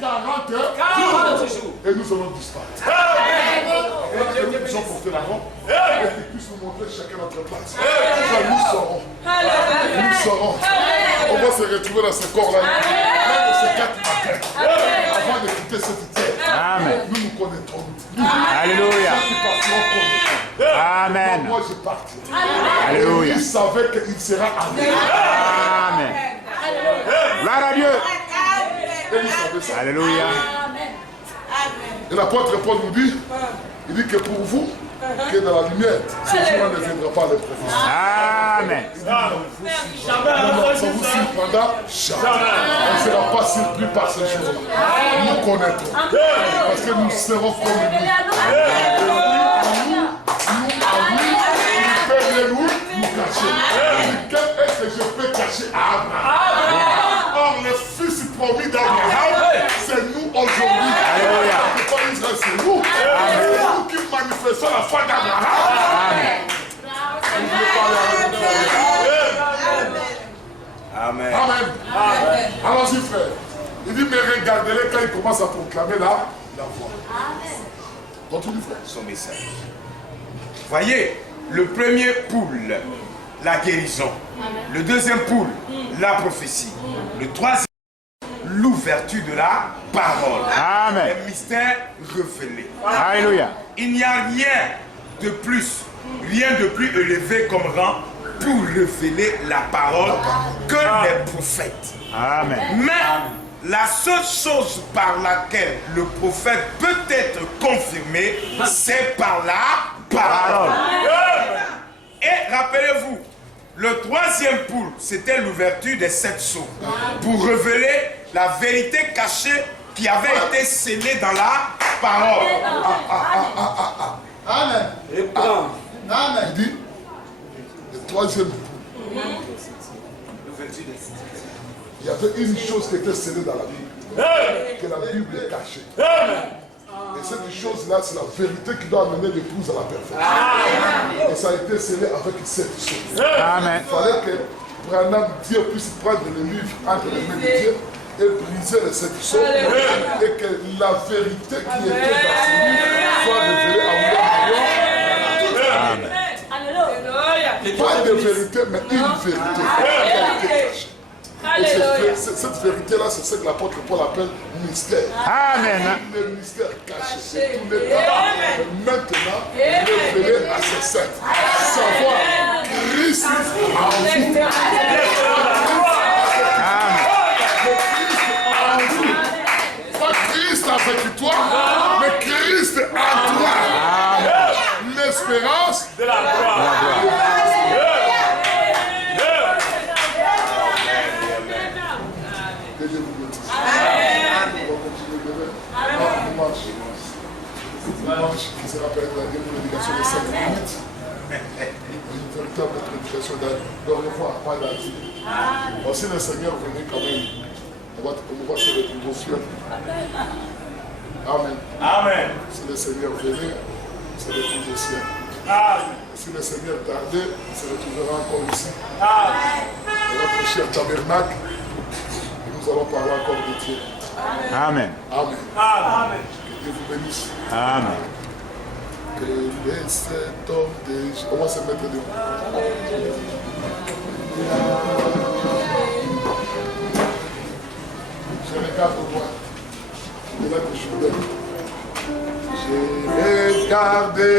40 jours. Et nous allons disparaître. Que nous puissions porter la rampe et qu'ils puissent nous montrer chacun notre place. Nous serons. Nous serons. On va se retrouver dans ce corps-là. Même de ces 4 matins. Avant de quitter cette terre. Amen. Nous nous connaîtrons. Alléluia. Amen. Moi, je partirai. Alléluia. Il savait qu'il sera arrivé. Amen. Gloire à Dieu. Et il savait ça. Alléluia. Et l'apôtre Paul nous dit, il dit que pour vous, que dans la lumière, ce jour-là ne viendra pas les prophéties. Amen. Nous ne sommes surprendra jamais. On ne sera pas surpris par ce jour-là. Nous connaîtrons. Parce que nous serons comme lui. Nous cacher. Quel est-ce que je peux cacher à Abraham? Or, le fils promis d'Abraham, c'est nous aujourd'hui. Alléluia. C'est pas Israël, c'est nous. C'est nous qui manifestons la foi d'Abraham. Amen. Amen. Allons-y, frère. Il dit, mais regardez-les quand il commence à proclamer la voix. Continue, frère. Son message. Voyez, le premier poule, la guérison. Le deuxième poule, la prophétie. Le troisième, l'ouverture de la parole. Amen. Les mystères révélés. Alléluia. Il n'y a rien de plus, rien de plus élevé comme rang pour révéler la parole que les prophètes. Amen. Mais la seule chose par laquelle le prophète peut être confirmé, c'est par la parole. Et rappelez-vous, le troisième poule, c'était l'ouverture des 7 sceaux pour révéler la vérité cachée qui avait été scellée dans la parole. Amen. Il dit, le troisième poule. Il y avait une chose qui était scellée dans la Bible. Que la Bible est cachée. Et cette chose-là, c'est la vérité qui doit amener l'épouse à la perfection. Et ça a été scellé avec 7 choses. Amen. Il fallait que Branham, Dieu puisse prendre le livre entre les mains de Dieu et briser les 7 choses. Et que la vérité qui était dans ce livre soit révélée à nous. Pas de vérité, mais une vérité qui a été cachée. Et cette vérité-là, c'est ce que l'apôtre Paul appelle mystère. Amen. Le mystère caché, c'est tout l'état. Maintenant, révélé à ses saints. Savoir Christ en vous. Pas Christ avec toi, mais Christ en toi. L'espérance De la gloire. que Dieu vous bénisse. On va continuer demain. Dimanche qui sera peut-être la prédication de 5 minutes. Une véritable prédication de revoir, pas d'article. Si le Seigneur venait quand même, on va se retrouver au ciel. Amen. Amen. Si le Seigneur venait, on se retrouve au ciel. Amen. Si le Seigneur tardait, on se retrouvera encore ici. Amen. Dans notre cher tabernacle, et nous allons parler encore de Dieu. Amen. Amen. Amen. Que Dieu vous bénisse. Amen. Que cet homme de... On va se mettre debout. Je regarde au loin. C'est là que je suis. J'ai regardé